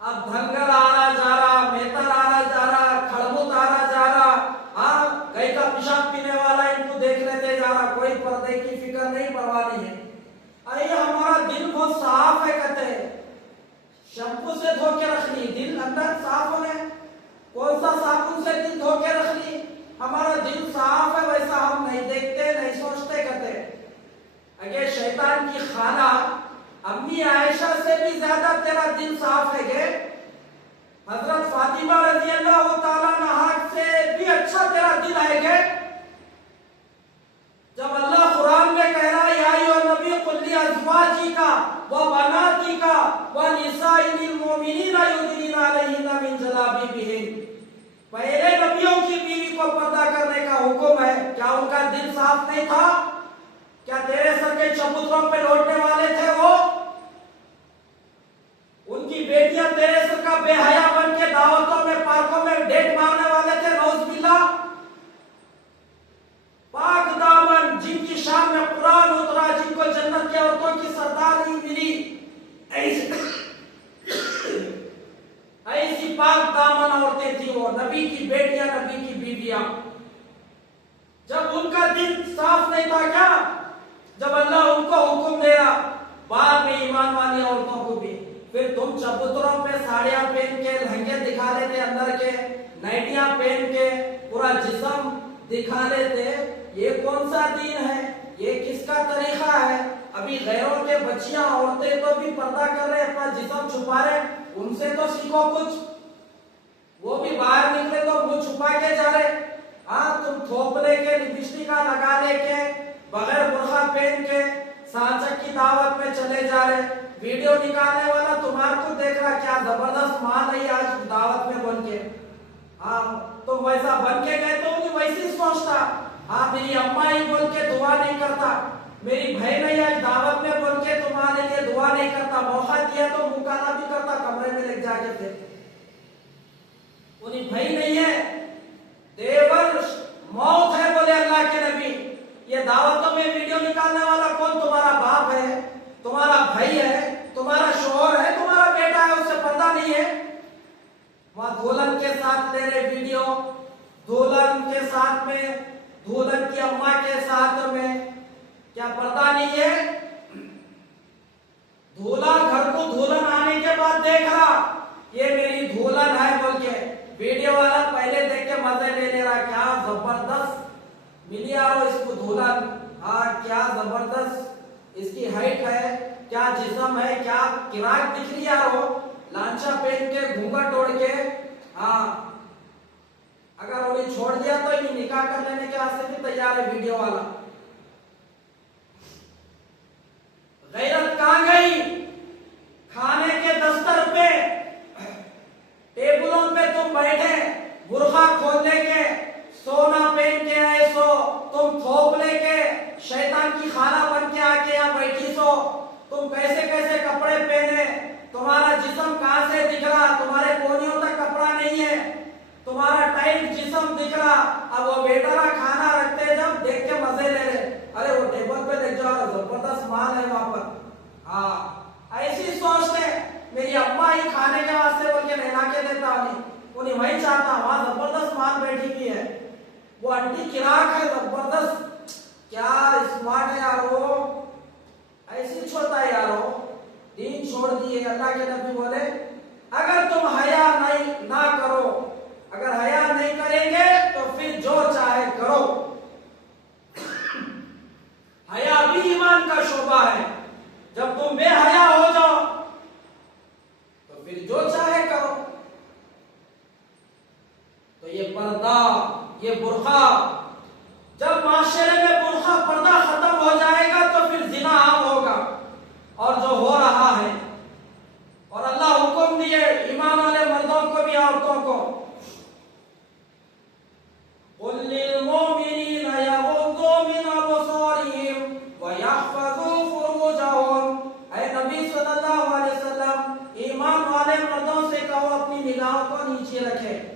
अब धनगर आ रहा जा रहा, मेहतर आ रहा जा रहा, खड़बूत आ रहा जा रहा, हाँ गाय का पेशाब पीने वाला इनको देख लेते जा रहा, कोई पर्दे की फिक्र नहीं, परवाह नहीं है। अरे हमारा दिल बहुत साफ है, कहते हैं शैम्पू से धो के रख ली, दिल अंदर साफ होने, कौन सा साबुन से दिल धो के रख ली, हमारा दिल साफ है, वैसा हम नहीं देखते नहीं सोचते कहते। अगर शैतान की खाना अम्मी आयशा से भी ज्यादा तेरा दिल साफ है गे, हजरत फातिमा रजी अल्लाह ताला अन्हा से भी अच्छा तेरा दिल है गे। जब अल्लाह कुरान में कह रहा है या अय्युहन नबी कुल ली अज़वाजिका व बनातिका व निसाइल मोमिनीना युदनीना अलैहिन्ना मिन जलाबिबिहिन, पहले नबियों की बीवी को पर्दा करने का हुक्म है, क्या उनका दिल साफ नहीं था? क्या तेरे सर के चबूतरों पे लौटने वाले थे वो? उनकी बेटियां तेरे सर का बेहया बन के दावतों में, पार्कों में डेट मारने वाले थे, नौज़ुबिल्लाह। पाक दामन जिनकी शान में कुरान उतरा, जिनको जन्नत की औरतों की सरदारी मिली, ऐसी पाक दामन औरतें थी वो, नबी की बेटियां, नबी की बीवियां। जब उनका दिल साफ नहीं था क्या, जब अल्लाह उनको हुक्म दे रहा, बाद में ईमान वाली औरतों को भी, फिर तुम चबूतरों पे साड़ियां पहन के, लहंगे दिखा लेते अंदर के, नाइटियां पहन के पूरा जिस्म दिखा लेते, ये कौन सा दीन है, ये किसका तरीका है? अभी गैरों के बच्चियां औरतें तो भी पर्दा कर रहे, अपना जिस्म छुपा रहे, उनसे तो सीखो कुछ। वो भी बाहर निकले तो मुंह छुपा के जा रहे। हाँ, तुम थोपले के, लिपस्टिक लगा लेके, बगैर बुर्खा पहन के सांचक की दावत में चले जा रहे, वीडियो निकालने वाला तुम्हारे को देख रहा, क्या जबरदस्त माल है आज दावत में बन के। हाँ, तो वैसा बन के गए तो भी वैसे सोचता, हाँ मेरी अम्मा ही बोल के दुआ नहीं करता, मेरी बहन ही आज दावत में बोल के तुम्हारे लिए दुआ नहीं करता, मौका दिया तो मुकाला भी करता, कमरे में ले जाके थे। उन्हीं भाई नहीं है, देवर मौत है बोले अल्लाह के नबी। ये दावतों में वीडियो निकालने वाला कौन? तुम्हारा बाप है, तुम्हारा भाई है, तुम्हारा शोहर है, तुम्हारा बेटा है, उससे पर्दा नहीं है। वहां दुल्हन के साथ ले रहे वीडियो, दुल्हन के साथ में, दुल्हन की अम्मा के साथ में, क्या पर्दा नहीं है? दूल्हा घर को दुल्हन आने के बाद देख रहा, ये मेरी दुल्हन है बोल के, वीडियो वाला पहले देख के मजे ले रहा, क्या जबरदस्त मिली यारो इसको दुल्हन, हाँ क्या जबरदस्त इसकी हाइट है, क्या जिस्म है, क्या किराक दिख रही यारो, लांचा पहन के, घूंघट ओढ़ के। हाँ, अगर उन्हें छोड़ दिया तो ये निकाह कर लेने के वास्ते भी तैयार है वीडियो वाला। गैरत कहां गई? खाने के दस्तर पे, टेबलों पे तुम बैठे, बुर्खा खोल लेके, सोना पहन के आए सो, तुम थोप लेके, शैतान की खाना बन के आके यहाँ बैठी सो, तुम कैसे कैसे कपड़े पहने, तुम्हारा जिस्म कहां से दिख रहा, तुम्हारे कोहनियों तक कपड़ा नहीं है। तुम्हारा टाइट जिस्म दिख रहा, अब वो वेटर खाना रखते जब देख के मजे ले रहे, अरे वो टेबल पे देख जाओ जबरदस्त माल है वहां पर। हाँ ऐसी सोच ले, मेरी अम्मा ही खाने के वास्ते बोल के नहला के देता उन्हें वही चाहता, वहां जबरदस्त माल बैठी हुई है, वो आंटी किराक है जबरदस्त, क्या स्मार्ट है यार वो, ऐसी छोटा है यार वो। दीन छोड़ दिए। अल्लाह के नबी बोले अगर तुम हया नहीं ना करो, अगर हया नहीं करेंगे तो फिर जो चाहे करो। हया भी ईमान का शोभा है, जब तुम बेहया हो जाओ तो फिर जो चाहे करो। तो ये पर्दा, ये बुर्खा, जब माशरे में बुर्खा पर्दा खत्म हो जाएगा तो फिर जिना आम होगा, और जो हो रहा है। और अल्लाह हुक्म दिए ईमान वाले मर्दों को भी औरतों को, कुल लिल मुमिनीना यगुद्दू मिन अबसारिहिम व यहफज़ू फुरूजहुम। ऐ नबी सल्लल्लाहु अलैहि वसल्लम, ईमान वाले मर्दों से कहो अपनी निगाहों को नीचे रखें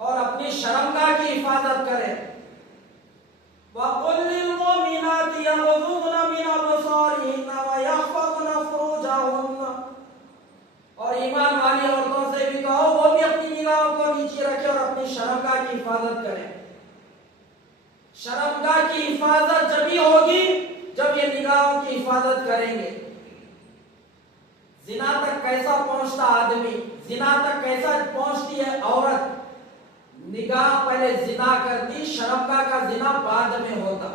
और अपनी शर्मगाह की हिफाजत करें। वकुल लिल मुमिनाति यगुद्दूना मिन अबसारिहिन्ना व यहफज़ना फुरूजहुन्ना। और ईमान वाली औरतों से भी कहो वो भी अपनी निगाहों को नीचे रखें और अपनी शर्मगाह की हिफाजत करें। शर्मगाह की हिफाजत जब ही होगी जब ये निगाहों की हिफाजत करेंगे। जिना तक कैसा पहुंचता आदमी, जिना तक कैसा पहुंचती है औरत। निगाह पहले जिना करती, शर्मगाह का जिना बाद में होता।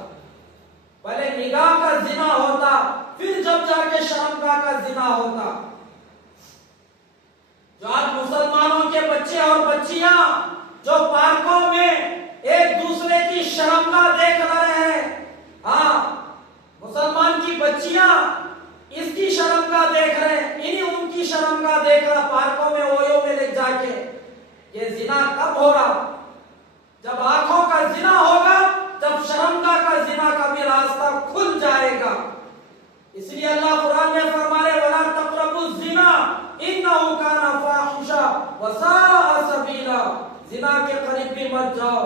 पहले निगाह का जिना होता, फिर जब जाके शर्मगाह का जिना होता। जो आज मुसलमानों के बच्चे और बच्चियां जो पार्कों में एक दूसरे की शर्मगाह देख रहे हैं, हाँ मुसलमान की बच्चियां इसकी शर्मगाह देख रहे हैं, इन्हीं उनकी शर्मगाह देख रहा पार्कों में ओयो में ले जाके। ये जिना कब हो रहा? जब आंखों का जिना होगा, जब शर्मगाह का जिना का भी रास्ता खुल जाएगा। इसलिए अल्लाह कुरान में फरमाए वला तक़रबुज़ ज़िना इन्नहु काना फ़ाहिशा व साअ सबीला। जिना के करीब भी मत जाओ,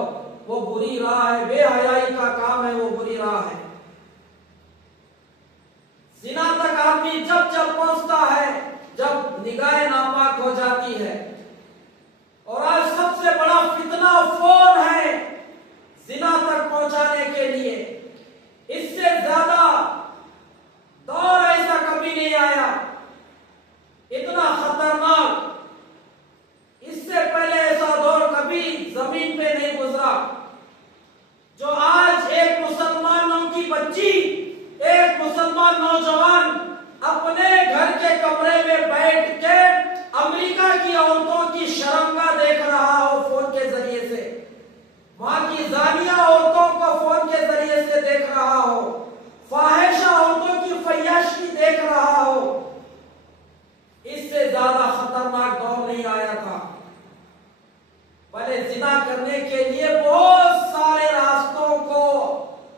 वो बुरी राह है, बेहयाई का काम है, वो बुरी राह है। जिना तक आदमी जब जब पहुंचता है जब निगाहें नापाक हो जाती है। और आज सबसे बड़ा फितना फोन है जिना तक पहुंचाने के लिए। इससे ज्यादा दौर ऐसा कभी नहीं आया, इतना खतरनाक। इससे पहले ऐसा दौर कभी जमीन पे नहीं गुजरा। जो आज एक मुसलमानों की बच्ची, एक मुसलमान नौजवान अपने घर के कमरे में बैठ के अमेरिका की औरतों की शर्मगाह देख रहा हो फोन के जरिए से, वहां की जानिया औरतों को फोन के जरिए से देख रहा हो, फाहिशा औरतों की फैयाशी देख रहा हो, इससे ज्यादा खतरनाक दौर नहीं आया था। पहले जिना करने के लिए बहुत सारे रास्तों को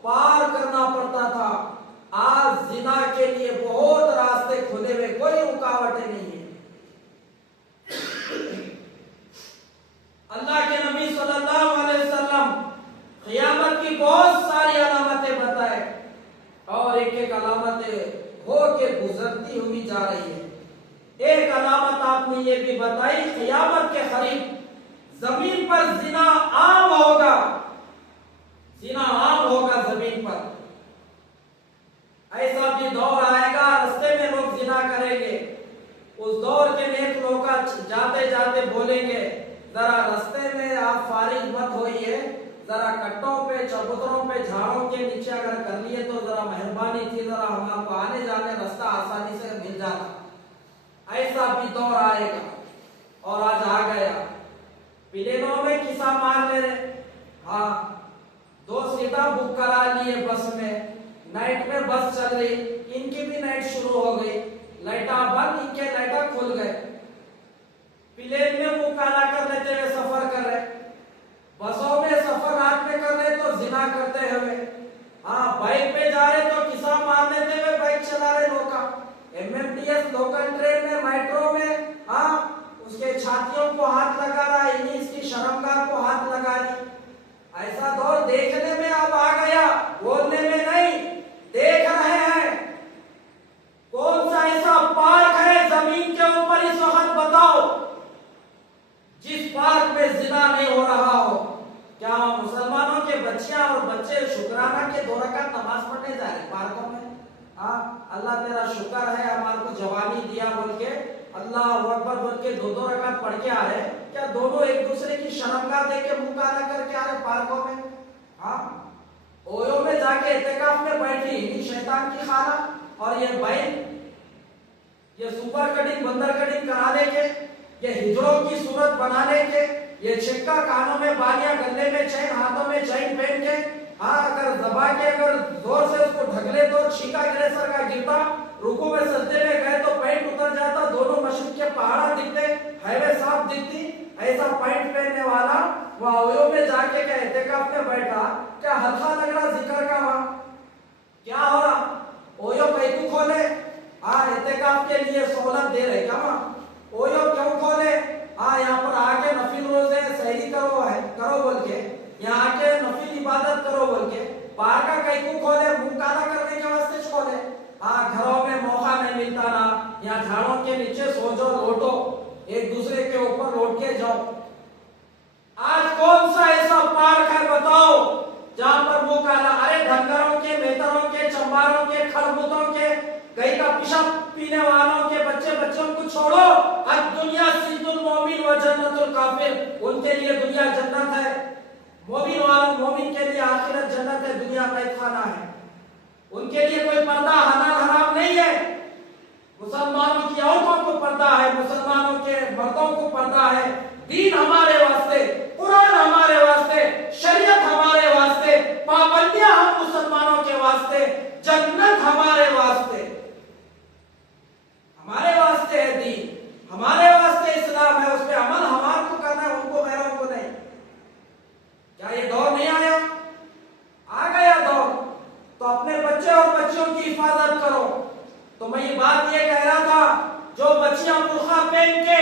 पार करना पड़ता था। आज जिना के लिए बहुत रास्ते खुले हुए, कोई रुकावटें नहीं है। अल्लाह के नबी सल्लल्लाहु अलैहि वसल्लम क़यामत की बहुत सारी अलामतें बताए और एक एक अलामतें हो के गुजरती हुई जा रही है। एक अलामत आपने ये भी बताई, क़यामत के करीब जमीन पर जिना आम होगा, जिना आम होगा जमीन पर। ऐसा भी दौर आएगा रास्ते में लोग जिना करेंगे। उस दौर के नेक लोग जाते जाते बोलेंगे जरा रास्ते में आप फारिग मत होइए, जरा कट्टों पे चबूतरों पे झाड़ों के नीचे अगर कर लिए तो जरा मेहरबानी थी, जरा हम आपको आने जाने रास्ता आसानी से मिल जाता। ऐसा भी दौर आएगा और आज आ गया। प्लेनों में किसा मार ले रहे, हाँ 2 सीटा बुक करा लिए बस में, नाइट में बस चल रही, इनकी भी नाइट शुरू हो गई, लाइटा बंद, इनके लाइटा खुल गए। प्लेन में मुंह काला कर लेते हुए सफर कर रहे, बसों में सफर रात में कर रहे तो जिना करते हुए, हाँ बाइक पे जा रहे तो किसा मार लेते हुए बाइक चला रहे लोग। एमएमटीएस लोकल ट्रेन में, मेट्रो में, हाँ उसके छातियों को हाथ लगा रहा, इन्हीं इसकी शर्मगाह रोजाना के 2 रकात नमाज पढ़ने जा रहे पार्कों में। हाँ, अल्लाह तेरा शुक्र है हमारे को जवानी दिया बोल के अल्लाह अकबर बोल के 2-2 रकात पढ़ के आ रहे। क्या दोनों एक दूसरे की शर्मगाह देख के मुंह काला करके आ रहे पार्कों में? हाँ, ओयो में जाके इत्तेकाफ में बैठी ये शैतान की खाना और ये बैल ये सुपर कटिंग बंदर कटिंग कराने के, ये हिजड़ों की सूरत बनाने के, ये छिक्का कानों में बालियां, गले में चैन, हाथों में चैन पहन के, हाँ अगर दबा के अगर जोर से उसको ढकले तो छीका गिरे सर का गिरता, रुकू में सजदे में गए तो पैंट उतर जाता, दोनों मशरिक के पहाड़ा दिखते, हाईवे साफ दिखती। ऐसा पैंट पहनने वाला वह ओयो में जाके क्या इत्तेकाफ में बैठा, क्या हल्का लग रहा जिक्र का वहां क्या हो रहा? ओयो कैसे खोले? हाँ, इत्तेकाफ के लिए सहूलत दे रहे क्या वहां? ओयो क्यों खोले? हाँ, यहाँ पर आके नफिल रोजे सहरी करो बोल के, यहाँ आके नफिल इबादत करो बोल के, बाहर का कैसे खोले? मुंह काला करने के वास्ते खोले। हाँ, घरों में मौका नहीं मिलता ना, यहाँ झाड़ों के नीचे सो जाओ, लोटो एक दूसरे के ऊपर लौट के जाओ। आज कौन सा ऐसा पार्क है बताओ जहां पर मुंह काला? अरे धनगरों के, मेहतरों के, चंबारों के, खरबूतों के, गई का पिशाब पीने वालों के बच्चों को छोड़ो। आज दुनिया सिद्दुल मोमिन व जन्नतुल काफिर, उनके लिए दुनिया जन्नत है, मोमिन के लिए आखिरत जन्नत है, दुनिया कैद खाना है। उनके लिए कोई पर्दा हलाल हराम नहीं है। मुसलमानों की औरतों को पर्दा है, मुसलमानों के मर्दों को पर्दा है। दीन हमारे वास्ते, कुरान हमारे वास्ते, शरीयत हमारे वास्ते, पाबंदियां हम मुसलमानों के वास्ते, जन्नत हमारे वास्ते है दीन, हमारे वास्ते इस्लाम है, उस पे अमल हमारे को करना है, उनको गैरों को नहीं। क्या ये दौर नहीं आया? आ गया दौर, तो अपने बच्चे और बच्चियों की हिफाजत करो। तो मैं ये बात ये कह रहा था, जो बच्चियां बुर्का पहन के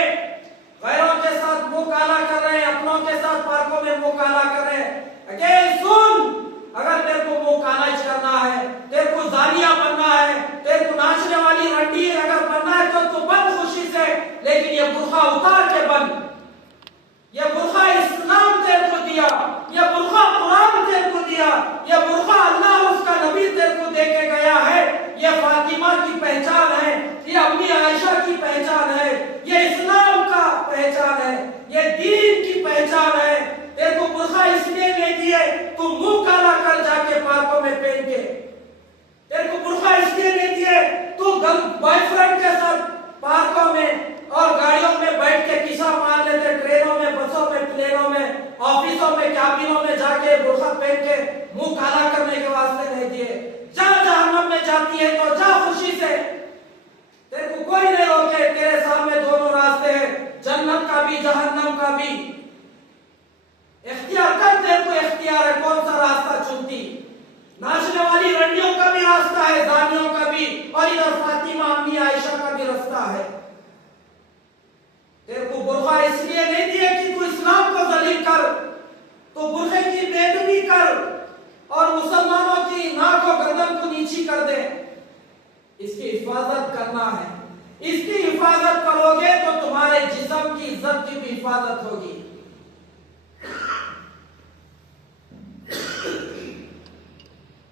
गैरों के साथ मुंह काला कर रहे हैं, अपनों के साथ पार्कों में मुंह काला कर रहे हैं, अगे सुन, अगर तेरे को मुंह काला करना है, तेरे को जानिया बनना है, तेरे को नाचने वाली रंडी अगर बनना है तो तू बन खुशी से, लेकिन ये बुर्का उतार के बन। ये बुर्का इस्लाम तेरे को दिया, ये बुर्का कुरान तेरे को दिया, ये बुर्का अल्लाह उसका नबी तेरे को दे के गया है। ये फातिमा की पहचान है, ये अम्मी आयशा की पहचान है, ये इस्लाम का पहचान है, ये दीन की पहचान है। तेरे को बुर्का इसलिए नहीं दिए तू मुंह काला कर जाके पार्कों में पहन के, तेरे को बुर्का इसलिए नहीं दिए तू बॉयफ्रेंड के साथ पार्कों में और गाड़ियों में बैठ के किस्सा मार लेते, ट्रेनों में, बसों में, प्लेनों में, ऑफिसों में, कैबिनों में जाके बुर्का पहन के मुंह काला करने के वास्ते नहीं दिए। जा जहन्नम में जाती है तो जा खुशी से, तेरे को कोई नहीं रोके, तेरे सामने दोनों रास्ते हैं, जन्नत का भी जहन्नम का भी। इख्तियार कर, तेरे को इख्तियार है कौन सा रास्ता चुनती। नाचने वाली रंडियों का भी रास्ता है, जानियों का भी, और इधर फातिमा अम्मी आयशा का भी रास्ता है। तेरे को बुर्का इसलिए नहीं दिए कि तू इस्लाम को जलील कर, तो बुर्के की बेदबी कर और मुसलमानों की नाक और गर्दन को नीची कर दे। इसकी हिफाजत करना है, इसकी हिफाजत करोगे तो तुम्हारे जिस्म की इज्जत की भी हिफाजत होगी।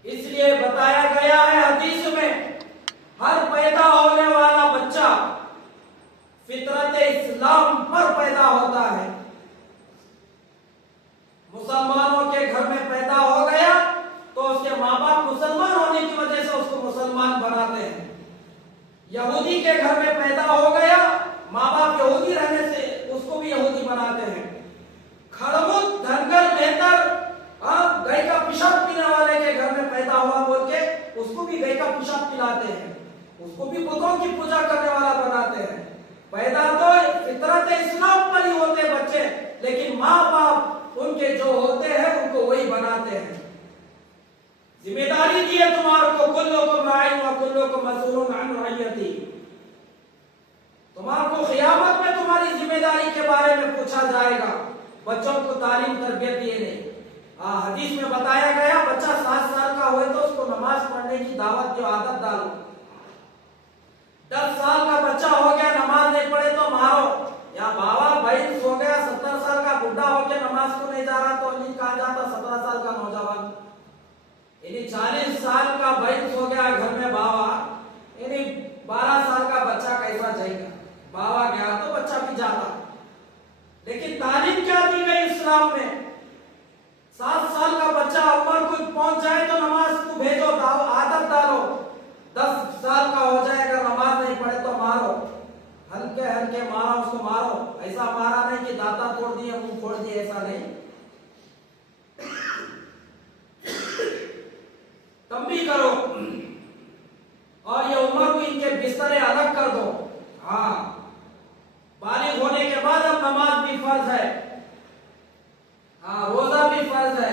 इसलिए बताया गया है हदीस में, हर पैदा होने वाला बच्चा फितरत इस्लाम पर पैदा होता है। मुसलमानों के घर में पैदा हो गया तो उसके माँ बाप मुसलमान होने की वजह से उसको मुसलमान बनाते हैं। यहूदी के घर में पैदा हो गया, माँ बाप यहूदी रहने से उसको भी यहूदी बनाते हैं। खड़मुत, धनगर, मेहतर, गाय का पिशाब पीने वाले के घर में पैदा हुआ बोल के उसको भी गाय का पिशाब पिलाते हैं, उसको भी बुतों की पूजा करने वाला बनाते हैं। पैदा तो फितरत इस्लाम पर ही होते बच्चे, लेकिन माँ बाप उनके जो होते हैं उनको वही बनाते हैं। जिम्मेदारी दी है तुम्हारे को, कुल्लुकुम राइन व कुल्लुकुम मसऊलुन अन रइयती। तुम्हारे को क़यामत में तुम्हारी जिम्मेदारी के बारे में पूछा जाएगा। बच्चों को तालीम तरबियत ये नहीं। हदीस में बताया गया, बच्चा 7 साल का हो तो उसको नमाज पढ़ने की दावत की आदत डालो। 10 साल का बच्चा हो गया नमाज नहीं पढ़े तो मारो, या बाबा भाई सो गया 70 साल का बुढ़ा हो गया नमाज को नहीं जा रहा तो नहीं कहा जाता 17 साल का नौजवान। यानी 40 साल का बैल सो गया घर में बाबा, यानी 12 साल का बच्चा कैसा जाएगा? बाबा गया तो बच्चा भी जाता। लेकिन तालीम क्या दी गई इस्लाम में? 7 साल का बच्चा उम्र को पहुंच जाए तो नमाज को भेजो, आदत डालो। 10 साल का हो जाए अगर नमाज नहीं पढ़े तो मारो, हल्के हल्के मारा, उसको मारो। ऐसा मारा नहीं कि दांता तोड़ दिए, मुंह फोड़ दिए, ऐसा नहीं। तंबी करो और ये उम्र को इनके बिस्तरे अलग कर दो। हाँ, बालिग होने के बाद अब नमाज भी फर्ज है, हाँ रोजा भी फर्ज है।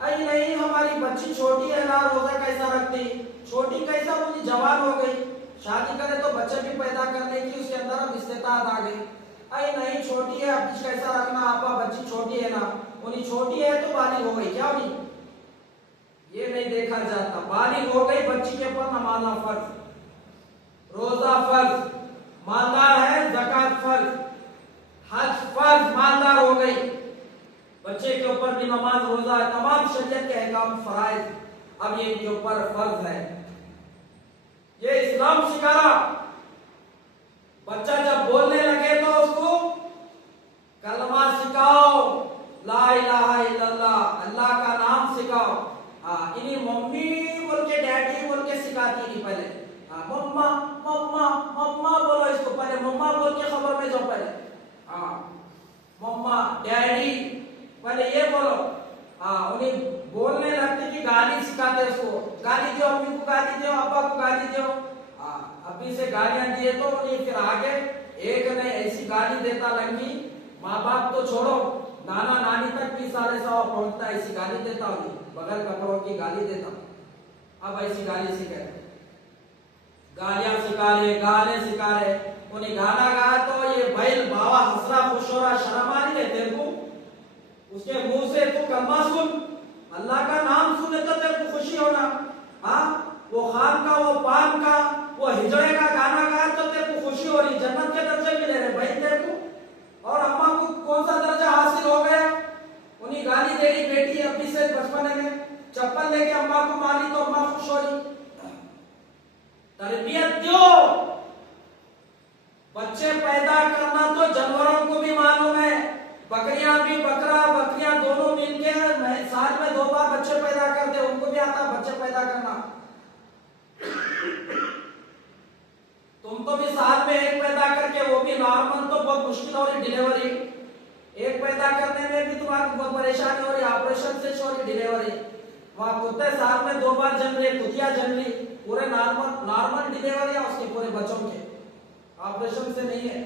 अरे नहीं हमारी बच्ची छोटी है ना, रोजा कैसा रखती? छोटी कैसा, मुझे जवान हो गई, शादी करे तो बच्चे भी पैदा करने की उसके अंदर अब इस्तेताअत आ गई। अरे नहीं छोटी है, अब कैसा रखना? आपका बच्ची छोटी है ना, उन्हीं छोटी है तो बालिग हो गई क्या? नहीं, ये नहीं देखा जाता। बालिग हो गई बच्ची के ऊपर नमाज़ फर्ज, रोजा फर्ज, मालदार है ज़कात फर्ज, हज फर्ज, मालदार हो गई, बच्चे के ऊपर भी नमाज रोजा, तमाम शरीयत के अहकाम फराइज अब ये इनके ऊपर फर्ज है। ये इस्लाम सिखा रहा। बच्चा जब बोलने लगे तो उसको कलमा सिखाओ, ला इलाहा इल्लल्लाह, अल्लाह का नाम सिखाओ। हाँ, इन्हीं मम्मी बोल के डैडी बोल के सिखाती नहीं पहले। हाँ, मम्मा मम्मा मम्मा बोलो इसको, पहले मम्मा बोल के खबर में जाओ पहले। हाँ, मम्मा डैडी पहले ये बोलो। हाँ, उन्हें बोलने लगते कि गाली सिखाते उसको, गाली दो, अम्मी को गाली दो, अब्बा को गाली दो। हाँ, अभी से गालियां दिए तो उन्हें फिर आगे एक नहीं ऐसी गाली देता लंगी, माँ बाप तो छोड़ो, नाना नानी तक भी साले सवा पहुंचता, ऐसी गाली देता उन्हें, बगैर कपड़ों की गाली देता। अब ऐसी गाली सिखाए, गालियां सिखा रहे, गाने सिखा रहे। उन्हें गाना गाया तो ये बैल बाबा हंसरा खुश हो रहा, शर्म आ रही है तेरे को? उसके मुंह से तू कलमा सुन, अल्लाह का नाम सुने तो तेरे को खुशी होना। हाँ, वो खान का, वो पान का, वो हिजड़े का गाना गाया तो तेरे को खुशी हो रही, जन्नत के दर्जे मिले रहे भाई तेरे को। और अम्मा को कौन सा दर्जा हासिल हो गया? उन्हीं गाली दे रही बेटी अभी से बचपन में, चप्पल लेके अम्मा को मारी तो अम्मा खुश हो रही। तरबियत दो। बच्चे पैदा करना तो जानवरों को भी मालूम है, बकरियां भी, बकरियां दोनों मिलके साल में 2 बार बच्चे पैदा करते, उनको भी आता बच्चे पैदा करना। तुम तो भी साल में एक पैदा करके, वो भी नॉर्मल, तो बहुत मुश्किल हो रही डिलीवरी। एक पैदा करने में भी तुम्हारी बहुत परेशानी हो रही, ऑपरेशन से हो रही डिलीवरी। वहां कुत्ते साल में 2 बार जन्म रहे, कुतिया जन्म ली, पूरे नॉर्मल डिलीवरी है उसके पूरे बच्चों के, ऑपरेशन से नहीं है।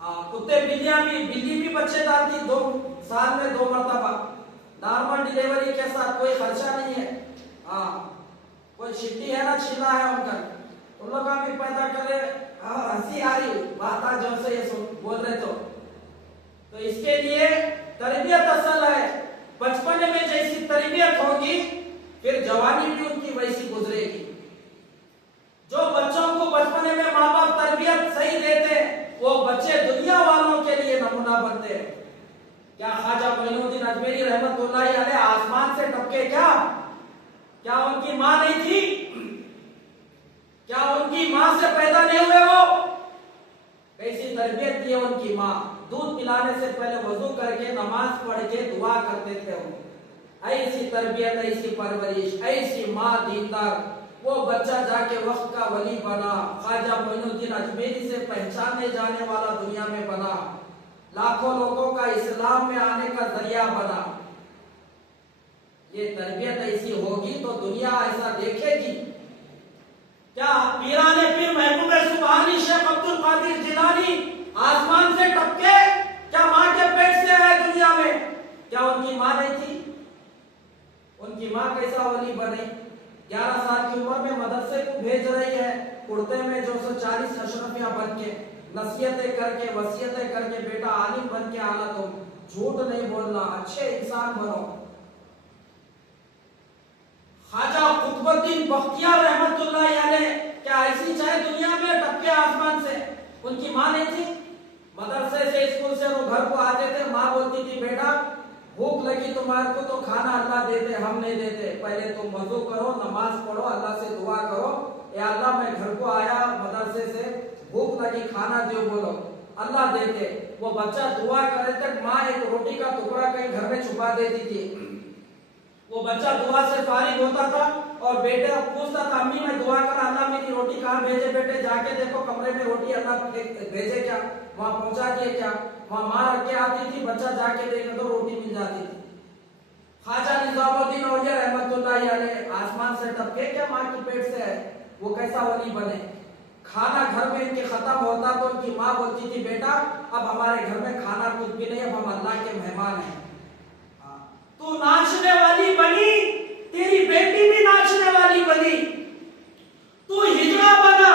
हाँ, कुत्ते बिल्ली भी बच्चे डालती 2 साल में 2 मरतबा, नॉर्मल डिलीवरी के साथ, कोई खर्चा नहीं है। हाँ, कोई छिट्टी है ना छिला है उनका, उन लोग का भी पैदा करे। हंसी आ रही बात आज जो से ये बोल रहे तो इसके लिए तरबियत असल है। बचपन में जैसी तरबियत होगी फिर जवानी भी उनकी वैसी गुजरेगी। जो बच्चों को बचपन में माँ बाप तरबियत सही देते वो बच्चे दुनिया वालों के लिए नमूना बनते हैं। क्या ख्वाजा मोइनुद्दीन अजमेरी रहमतुल्लाह अलैह आसमान से टपके क्या उनकी माँ नहीं थी? क्या उनकी माँ से पैदा नहीं हुए वो? कैसी तरबियत दी उनकी माँ, दूध पिलाने से पहले वजू करके नमाज पढ़ के दुआ करते थे वो। ऐसी तरबियत, ऐसी परवरिश, ऐसी माँ दीनदार, वो बच्चा जाके वक्त का वली बना, ख्वाजा मोइनुद्दीन अजमेरी से पहचाने जाने वाला दुनिया में बना, लाखों लोगों का इस्लाम में आने का जरिया बना। ये तरबियत ऐसी होगी तो दुनिया ऐसा देखेगी। क्या पीराने पीर महबूब सुबहानी शेख अब्दुल कादिर जिलानी आसमान से टपके? क्या माँ के पेट से आए दुनिया में? क्या उनकी माँ नहीं थी? उनकी माँ कैसा वली बने? 11 साल की उम्र में मदरसे को भेज रही है, कुर्ते में जो 40 अशरफियां बन के, नसीहतें करके, वसीयतें करके, बेटा आलिम बन के आना, तुम झूठ नहीं बोलना, अच्छे इंसान बनो। ख्वाजा कुतुबुद्दीन बख्तियार रहमतुल्लाह अलैह क्या ऐसी चाहे दुनिया में टपके आसमान से? उनकी माँ नहीं थी? मदरसे से, स्कूल से वो घर को आते थे, माँ बोलती थी बेटा भूख लगी तुम्हारे को तो खाना अल्लाह देते, हम नहीं देते। पहले तुम वजू करो, नमाज पढ़ो, अल्लाह से दुआ करो, या अल्लाह मैं घर को आया मदरसे से, भूख लगी, खाना दो, बोलो, अल्लाह देते। वो बच्चा दुआ करे तक माँ एक रोटी का टुकड़ा कहीं घर में छुपा देती थी। वो बच्चा दुआ से फारिग होता था और बेटे पूछता था, अम्मी मैं दुआ कर, अल्लाह मेरी रोटी कहाँ भेजे बेटे, जाके देखो कमरे में रोटी अल्लाह भेजे क्या, वहां पहुंचा दिए क्या। वहां माँ रख के आती थी, बच्चा जाके देखे तो रोटी मिल जाती थी। ख्वाजा निजामुद्दीन औलिया रहमतुल्लाह अलैह आसमान से टपके क्या माँ की पेट से है, वो कैसा वली बने। खाना घर में इनके खत्म होता तो उनकी माँ बोलती थी, बेटा अब हमारे घर में खाना कुछ भी नहीं, अब हम अल्लाह के मेहमान हैं। तू नाचने वाली बनी, तेरी बेटी भी नाचने वाली बनी। तू हिजड़ा बना,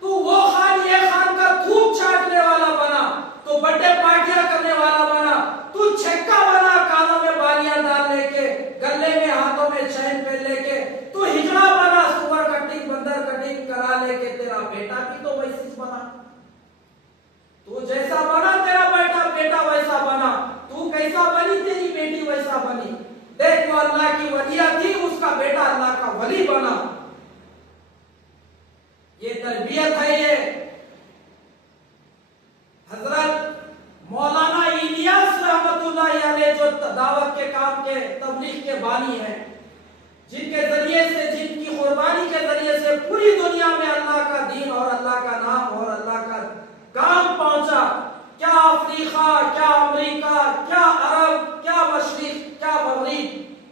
तू वो खान ये खान का थूक चाटने वाला बना, तू बर्थडे पार्टियां करने वाला बना, तू छक्का बना, कानों में बालियां डाल लेके, गले में हाथों में चैन पहन लेके, तू हिजड़ा बना, सुअर कटिंग बंदर कटिंग करा लेके, तेरा बेटा भी तो वैसी बना। तू जैसा बना तेरा बेटा वैसा बना, तू कैसा बनी तेरी बेटी वैसा बनी। देख वो अल्लाह की वलिया थी, उसका बेटा अल्लाह का वली बना। ये तरबियत है। ये हजरत मौलाना इलियास रहमतुल्लाह अलैह जो दावत के काम के तबलीग के बानी है, जिनके जरिए से, जिनकी कुर्बानी के जरिए से पूरी दुनिया में अल्लाह का दीन और अल्लाह का नाम और अल्लाह का काम पहुंचा। क्या अफ्रीका, क्या अमेरिका, क्या अरब, क्या मशरिक, क्या मगरिब,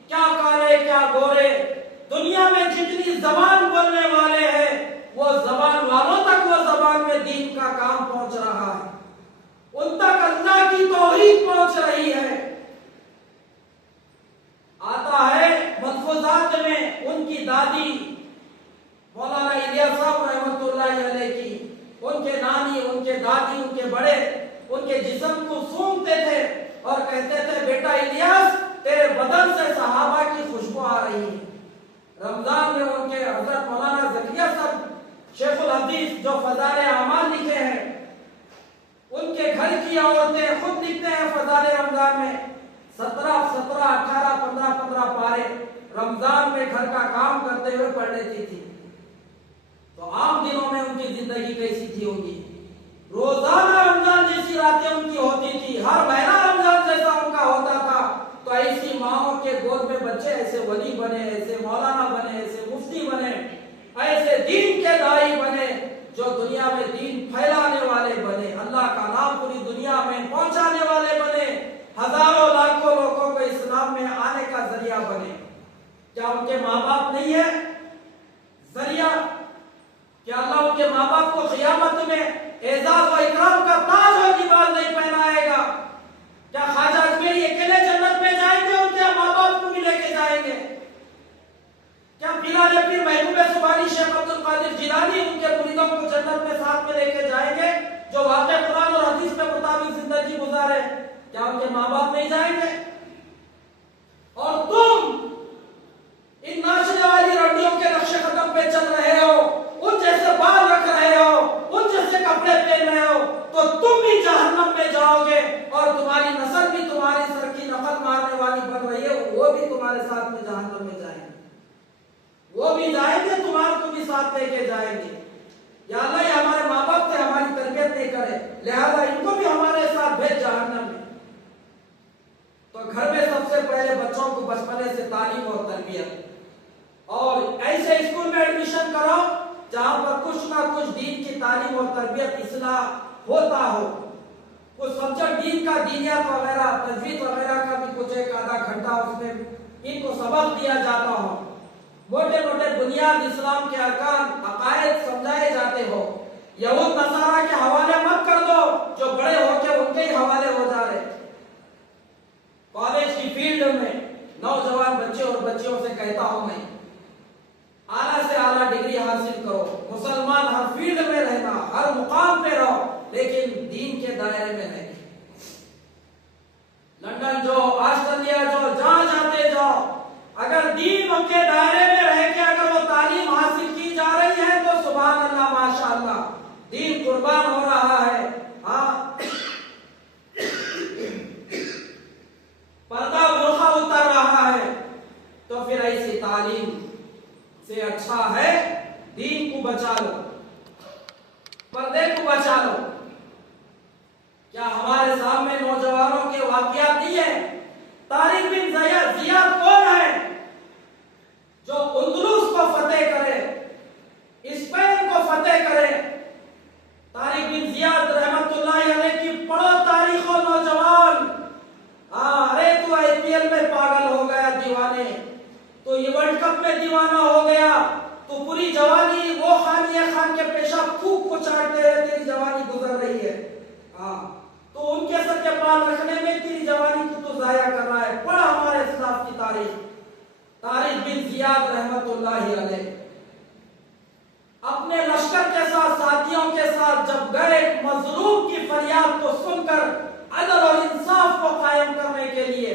क्या काले, क्या गोरे, दुनिया में जितनी जबान बोलने वाले हैं, वो जबान वालों तक वो जबान में दीन का काम पहुंच रहा है, उन तक अल्लाह की तौहीद पहुंच रही है। आता है मलफूजात में उनकी दादी मौलाना इलियास साहब रहमतुल्लाह अलैह की, उनके नानी, उनके दादी, उनके बड़े उनके जिस्म को सूंघते थे और कहते थे, बेटा इलियास तेरे बदन से सहाबा की खुशबू आ रही है। रमजान में उनके हजरत मौलाना ज़किया साहब शेखुल हदीस जो फज़ाइल अमाल लिखे हैं, उनके घर की औरतें खुद लिखते हैं फज़ाइल रमजान में 17, 18, 15 पारे रमजान में घर का काम करते हुए पढ़ लेती थी। तो आम दिनों में उनकी जिंदगी कैसी थी होगी। रोजाना रमजान जैसी रातें उनकी होती थी, हर महीना रमजान जैसा उनका होता था। तो ऐसी माओ के गोद में बच्चे ऐसे वली बने, ऐसे मौलाना बने, ऐसे मुफ्ती बने, ऐसे दीन के दाई बने, जो दुनिया में दीन फैलाने वाले बने, अल्लाह का नाम पूरी दुनिया में पहुंचाने वाले बने, हजारों लाखों लोगों को इस्लाम में आने का जरिया बने। क्या उनके माँ बाप नहीं है जरिया? क्या अल्लाह उनके माँ बाप को क़ियामत में एजाज व इकराम का ताज और लिबास नहीं पहनाएगा? क्या ख्वाजा अजमेरी अकेले जन्नत में जाएंगे, उनके माँ बाप को भी लेके जाएंगे? क्या बिलाल पीर महबूब सुबानी शेख अब्दुल कादिर जिलानी उनके मुरीदों को जन्नत में साथ में लेके जाएंगे, जो वाक़ई कुरान और हदीस के मुताबिक जिंदगी गुजारे? क्या उनके माँ बाप नहीं जाएंगे? और तुम इन नाचने वाली रंडियों के नक्शे कदम पे चल रहे हो, उन जैसे बाल रख रहे हो, उन जैसे कपड़े पहन रहे हो, तो तुम भी जहन्नम में जाओगे और तुम्हारी नस्ल भी तुम्हारी सर की नकल मारने वाली बन रही है, वो भी तुम्हारे साथ में जहन्नम में जाएंगे। वो भी जाएंगे, तुम्हारे को भी साथ लेके जाएंगे। या अल्लाह ये हमारे माँ बाप से हमारी तरबियत नहीं करे, लिहाजा इनको भी हमारे साथ भेज जहन्नम में। तो घर में सबसे पहले बच्चों को बचपने से तालीम और तरबियत, और ऐसे स्कूल में एडमिशन कराओ जहां पर कुछ ना कुछ दीन की तालीम और तरबियत इस्लाह होता हो। कुछ सब्जेक्ट दीन का, दीनियत वगैरह, तजवीद वगैरह का भी कुछ एक आधा घंटा उसमें इनको सबक दिया जाता हो। मोटे मोटे बुनियाद इस्लाम के अरकान, अकायद समझाए जाते हो। यहूद नसारा के हवाले मत कर दो, जो बड़े होके उनके ही हवाले हो जा रहे। कॉलेज की फील्ड में नौजवान बच्चे और बच्चियों से कहता हूं मैं, आला से आला डिग्री हासिल करो, मुसलमान हर फील्ड में रहना, हर मुकाम पे रहो, लेकिन दीन के दायरे में नहीं। लंदन जो, ऑस्ट्रेलिया जो, जहां जाते जाओ, अगर दीन के दायरे में रह के अगर वो तालीम हासिल की जा रही है तो सुभान अल्लाह, माशाअल्लाह, दीन कुर्बान हो रहा है। हाँ, पर्दा तालीम से अच्छा है दीन को बचा लो, पर्दे को बचा लो। क्या हमारे सामने नौजवानों के वाकयात नहीं है? तारिक बिन जियाद कौन है जो अंदलुस को फतेह करे, स्पेन को फतेह करे? तारिक बिन जियाद रहमतुल्लाह अलैह की पढ़ो तारीख हो नौजवान। अरे तू आईपीएल में पागल हो गया दीवाने, तो ये वर्ल्ड कप में दीवाना हो गया, तो पूरी जवानी वो खानिया खान के पेशाब खूब को चाटते हुए तेरी जवानी गुजर रही है। तो उनके सर के बाल रखने में तेरी जवानी को तो जाया कर रहा है। पढ़ हमारे इस्लाम की तारीख। तारिक बिन जियाद रहमतुल्लाह अलैह अपने लश्कर के साथ, साथियों के साथ जब गए, मजलूम की फरियाद को सुनकर अदल और इंसाफ को कायम करने के लिए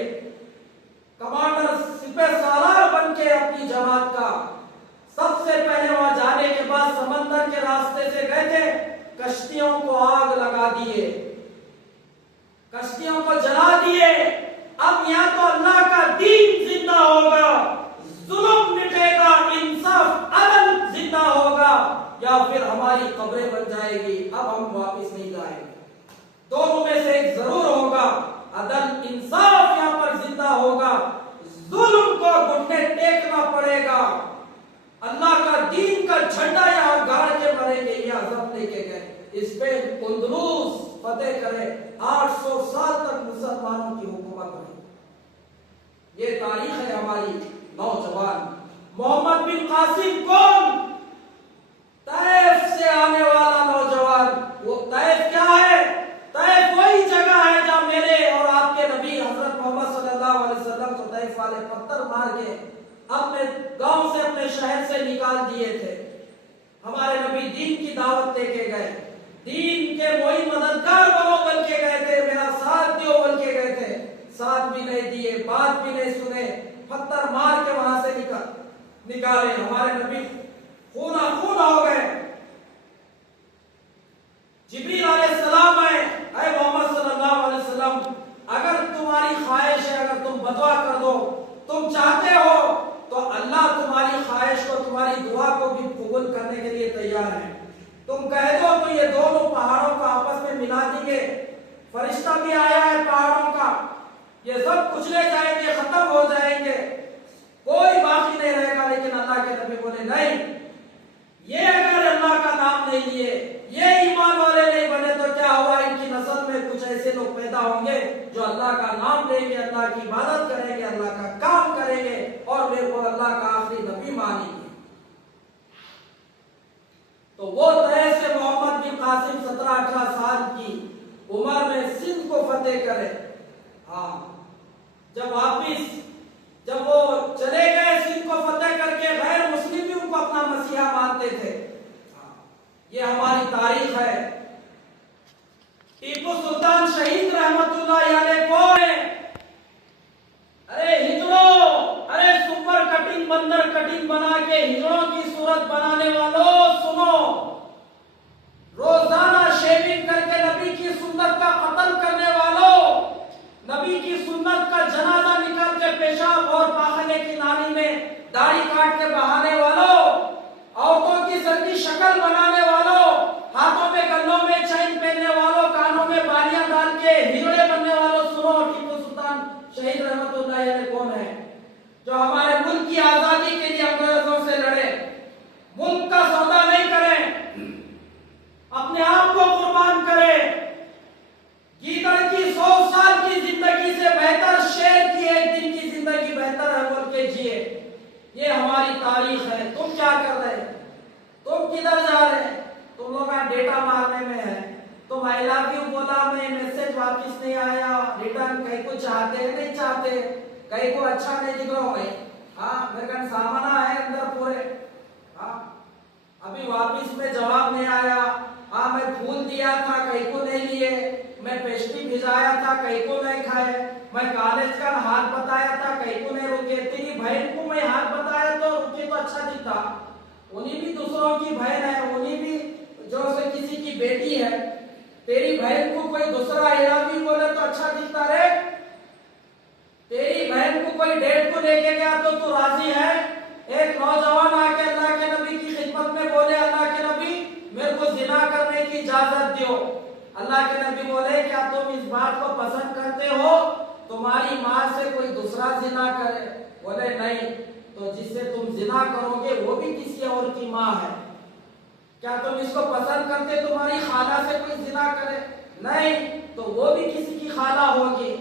कमांडर सिपह सालार बन के अपनी जमात का सबसे पहले वहां जाने के बाद समंदर के रास्ते से गए थे, कश्तियों को आग लगा दिए, कश्तियों को जला दिए। अब यहाँ तो अल्लाह का दीन जिंदा होगा, जुल्म मिटेगा, इंसाफ अदल जिंदा होगा, या फिर हमारी कब्रें बन जाएगी, अब हम वापस नहीं जाएंगे। दोनों में से एक जरूर होगा, अदल इंसाफ यहाँ पर जिंदा होगा, जुल्म को घुटने टेकना पड़ेगा, अल्लाह का दीन का झंडा यहाँ गाड़ के मरेंगे। ये अज़ब लेके गए, स्पेन अंदलुस फतेह करे, 800 साल तक मुसलमानों की हुकूमत रही। ये तारीख है हमारी। नौजवान मोहम्मद बिन कासिम कौन? तैफ से आने वाला नौजवान। वो तैफ क्या है? तैफ वही जगह है जहां मेरे और आपके नबी हजरत मोहम्मद सल्लल्लाहु अलैहि वसल्लम को तैफ वाले पत्थर मार के अपने गांव से, अपने शहर से निकाल दिए थे। हमारे नबी दीन की दावत लेके गए, दीन के वही मददगार बनो बन के गए थे, मेरा साथ दियो बन के गए थे, साथ भी नहीं दिए, बात भी नहीं सुने, पत्थर मार के वहां से निकाले। हमारे नबी खूना खून हो गए। जिब्रील अलैहिस्सलाम आए, ऐ मोहम्मद सल्लल्लाहु अलैहि वसल्लम, अगर तुम्हारी ख्वाहिश है, अगर तुम बदवा कर दो, तुम चाहते हो, तो अल्लाह तुम्हारी ख्वाहिश को, तुम्हारी दुआ को भी कबूल करने के लिए तैयार है। तुम कह दो तो ये दोनों पहाड़ों को आपस में मिला देंगे। फरिश्ता भी आया है पहाड़ों का, ये सब कुचले जाएंगे, खत्म हो जाएंगे, कोई बाकी नहीं रहेगा। लेकिन अल्लाह के नबी बोले नहीं, ये अगर अल्लाह का नाम नहीं लिए, ये ईमान वाले नहीं बने, तो क्या हुआ, इनकी नस्ल में कुछ ऐसे लोग पैदा होंगे जो अल्लाह का नाम लेंगे, अल्लाह की इबादत करेंगे, अल्लाह का काम करेंगे और मेरे को अल्लाह का आखिरी नबी मानेंगे। तो वो तरह से मोहम्मद बिन कासिम 17-18 साल की उम्र में सिंध को फतेह करे। जब वो चले गए, सिंध को फतेह करके, गैर मुस्लिम भी उनको अपना मसीहा मानते थे। ये हमारी तारीख है। टीपू सुल्तान शहीद रहमतुल्लाह अलैह कौन है? अरे हिजड़ों, अरे सुपर कटिंग, बंदर कटिंग बना के हिजड़ों की सूरत बनाने वालों सुनो, रोजाना शेविंग करके नबी की सुन्नत का कत्ल करने वालों, नबी की सुन्नत का जनाजा निकाल के पेशाब और पाखने की नाली में दाढ़ी काट के बहाने वालों, औरतों की संगी शक्ल बनाने वालों, हाथों में गलों में चैन पहनने वालों, कानों में बालियां डाल के हिजड़े बनने वालों, सुनो, टीपू सुल्तान शहीद रहमतुल्लाह अलैह कौन है? जो हमारे मुल्क की आजादी के लिए अंग्रेजों से लड़े, मुल्क का सौदा नहीं करे, अपने आप को कुर्बान करे, गीदड़ की 100 साल की जिंदगी से बेहतर शेर की एक दिन की जिंदगी बेहतर है बोल के जिए। ये हमारी तारीख है। तुम क्या कर रहे? तुम किधर जा रहे? तुम लोग डेटा मारने में है। तुम आई लव यू बोला, मैं मैसेज वापिस नहीं आया, रिटर्न कहीं को चाहते हैं नहीं चाहते, कहीं को अच्छा नहीं दिख रहा हो भाई। मेरे का सामाना है अंदर पूरे। अभी वापिस में जवाब नहीं आया। मैं फूल दिया था, कहीं को नहीं लिए, मैं पेस्ट्री भिजाया था, कहीं को नहीं खाए, मैं कॉलेज का हाथ बताया था, कहीं को नहीं रुके, तेरी बहन को मैं हाथ बताया तो रुके तो अच्छा दिखता, उन्हीं भी दूसरों की बहन है, उन्हीं भी जो से किसी की बेटी है, तेरी बहन को कोई दूसरा इलावी बोले तो अच्छा दिखता रे। तेरी बहन को कोई डेट को लेके गया तो तू राजी है? एक नौजवान आके अल्लाह के नबी की खिदमत में बोले, अल्लाह के नबी मेरे को जिना करने की इजाजत दो। अल्लाह के नबी बोले, क्या तुम इस बात को पसंद करते हो तुम्हारी माँ से कोई दूसरा जिना करे? बोले नहीं। तो जिससे तुम जिना करोगे वो भी किसी और की माँ है। क्या तुम इसको पसंद करते तुम्हारी खाला से कोई जिना करे? नहीं। तो वो भी किसी की खाला होगी।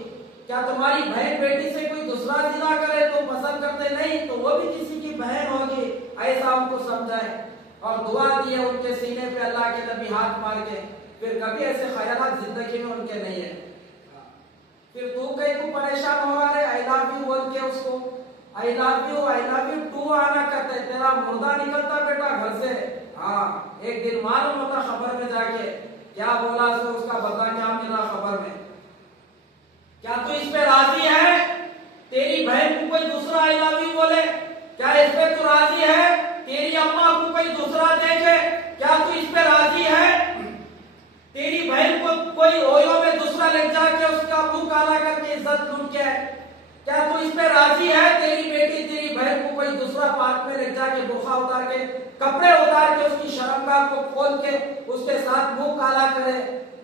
क्या तुम्हारी बहन बेटी से कोई दूसरा जिना करे तुम पसंद करते? नहीं। तो वो भी किसी की बहन होगी। ऐसा उनको समझाए और दुआ दिए उनके सीने पे अल्लाह के नबी हाथ मार के। फिर कभी ऐसे ख्यालात जिंदगी में उनके नहीं है। फिर तू कहीं तू परेशान हो रहा है, आई लव यू बोल के उसको आई लव यू टू आना कहते, तेरा मुर्दा निकलता बेटा घर से। हाँ, एक दिन मालूम होता खबर में जाके क्या बोला सो उसका बदला क्या मिला खबर में। क्या तू इस पे राजी है? तेरी बहन को कोई दूसरा आई लव यू बोले, क्या इस पे तू राजी है? तेरी अम्मा को कोई दूसरा देखे, क्या तू इस पे राजी है? तेरी बहन को कोई ओयो में दूसरा ले जाके उसका मुंह काला करके इज्जत लूट के, क्या तू इस पे राजी है? तेरी बेटी तेरी बहन को कोई दूसरा पार्क में ले जाके बुर्खा उतार के कपड़े उतार के उसकी शर्मगाह को खोल के उसके साथ मुंह काला करे।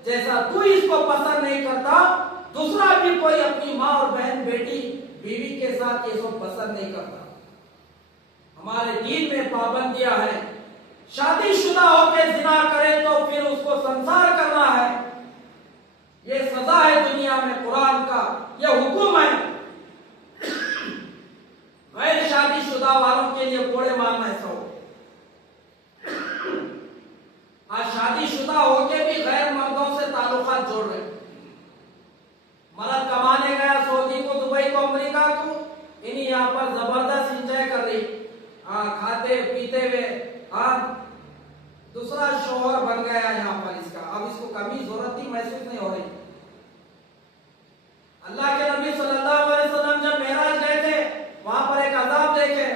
जैसा तू इसको पसंद नहीं करता, दूसरा भी कोई अपनी माँ और बहन बेटी बीवी के साथ ये सब पसंद नहीं करता। हमारे दीन में पाबंदियां है। शादीशुदा होकर जिना करे तो फिर उसको संसार करना है। ये सजा है दुनिया में, कुरान का ये हुक्म है। गैर शादीशुदा वालों के लिए कोड़े मारना है सब। आज शादीशुदा होके भी गैर मर्दों से ताल्लुकात जोड़ रहे। मर्द कमाने गया सऊदी को, दुबई को, अमेरिका को, इन्हीं यहाँ पर जबरदस्त एंजॉय कर रही। हाँ, खाते पीते हुए। हाँ, दूसरा शोहर बन गया यहाँ पर इसका। अब इसको कभी जरूरत ही महसूस नहीं हो रही। अल्लाह के नबी सल्लल्लाहु अलैहि वसल्लम जब मेराज गए थे वहां पर एक अजाब देखे।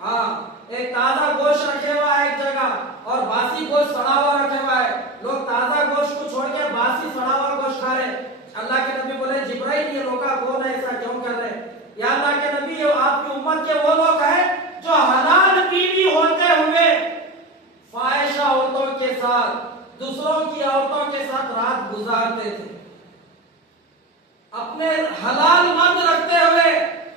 हाँ, एक ताजा गोश्त रखे हुआ है एक जगह और बासी गोश्त सड़ा हुआ रखे हुआ है। लोग ताजा गोश्त को छोड़ के बासी सड़ा हुआ गोश्त खा रहे। अल्लाह के नबी बोले, जिब्राइल ये लोग कौन है, ऐसा क्यों कर रहे? या अल्लाह के नबी ये आपकी उम्मत के वो लोग हैं जो हलाल बीवी होते हुए फाहिशा औरतों के साथ, दूसरों की औरतों के साथ रात गुजारते थे। अपने हलाल मर्द रखते हुए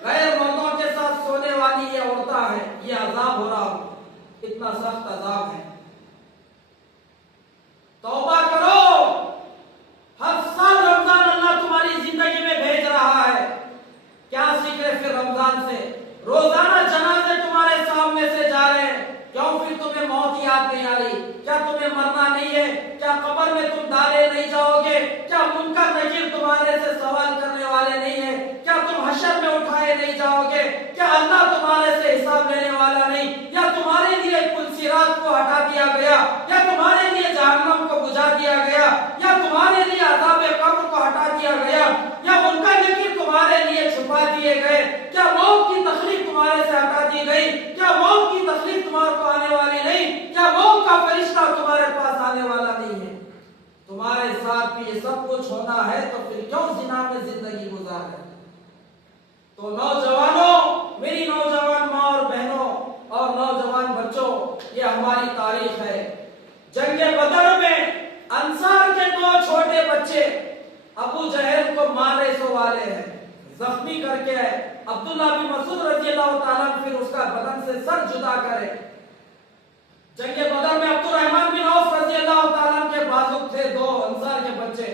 गैर मर्दों के साथ सोने वाली ये औरतें हैं। ये अजाब हो रहा हो, इतना सख्त अजाब है। तौबा करो। हर साल रमजान अल्लाह तुम्हारी जिंदगी में भेज रहा है। क्या सीख रहे फिर रमजान से? रोजाना जनाजे तुम्हारे सामने से जा रहे हैं, क्यों फिर तुम्हें मौत याद नहीं आ रही? क्या तुम्हें मरना नहीं है? क्या कब्र में तुम डाले नहीं जाओगे? क्या मुनकर नकीर तुम्हारे से सवाल करने वाले नहीं है? क्या तुम हशर में उठाए नहीं जाओगे? क्या अल्लाह तुम्हारे से हिसाब लेने वाला नहीं? या तुम्हारे लिए कुल सिरात को हटा दिया गया, या तुम्हारे लिए जहन्नम को बुझा दिया गया, या तुम्हारे लिए अज़ाब कब्र को हटा दिया गया, या मुनकर नकीर तुम्हारे लिए छुपा दिए गए? क्या मौत की तकलीफ तुम्हारे से हटा दी गई? क्या मौत की तकलीफ तुम्हारे को आने वाली नहीं? क्या मौत का फरिश्ता तुम्हारे पास आने वाला नहीं है? तुम्हारे साथ भी ये सब कुछ होना है तो फिर क्यों जिना में जिंदगी गुजार है? तो नौजवानों, मेरी नौजवान माँ और बहनों और नौजवान बच्चों, ये हमारी तारीख है। जंगे बदर में अंसार के दो छोटे बच्चे अबू जहल को मारे सो वाले हैं, जख्मी करके अब्दुल्ला बिन मसूद रज़ियल्लाहु ताला फिर उसका बदन से सर जुदा करे। जंगे बदर में अब्दुर्रहमान बिन औफ रज़ियल्लाहु ताला के बाजुक थे दो अंसार के बच्चे।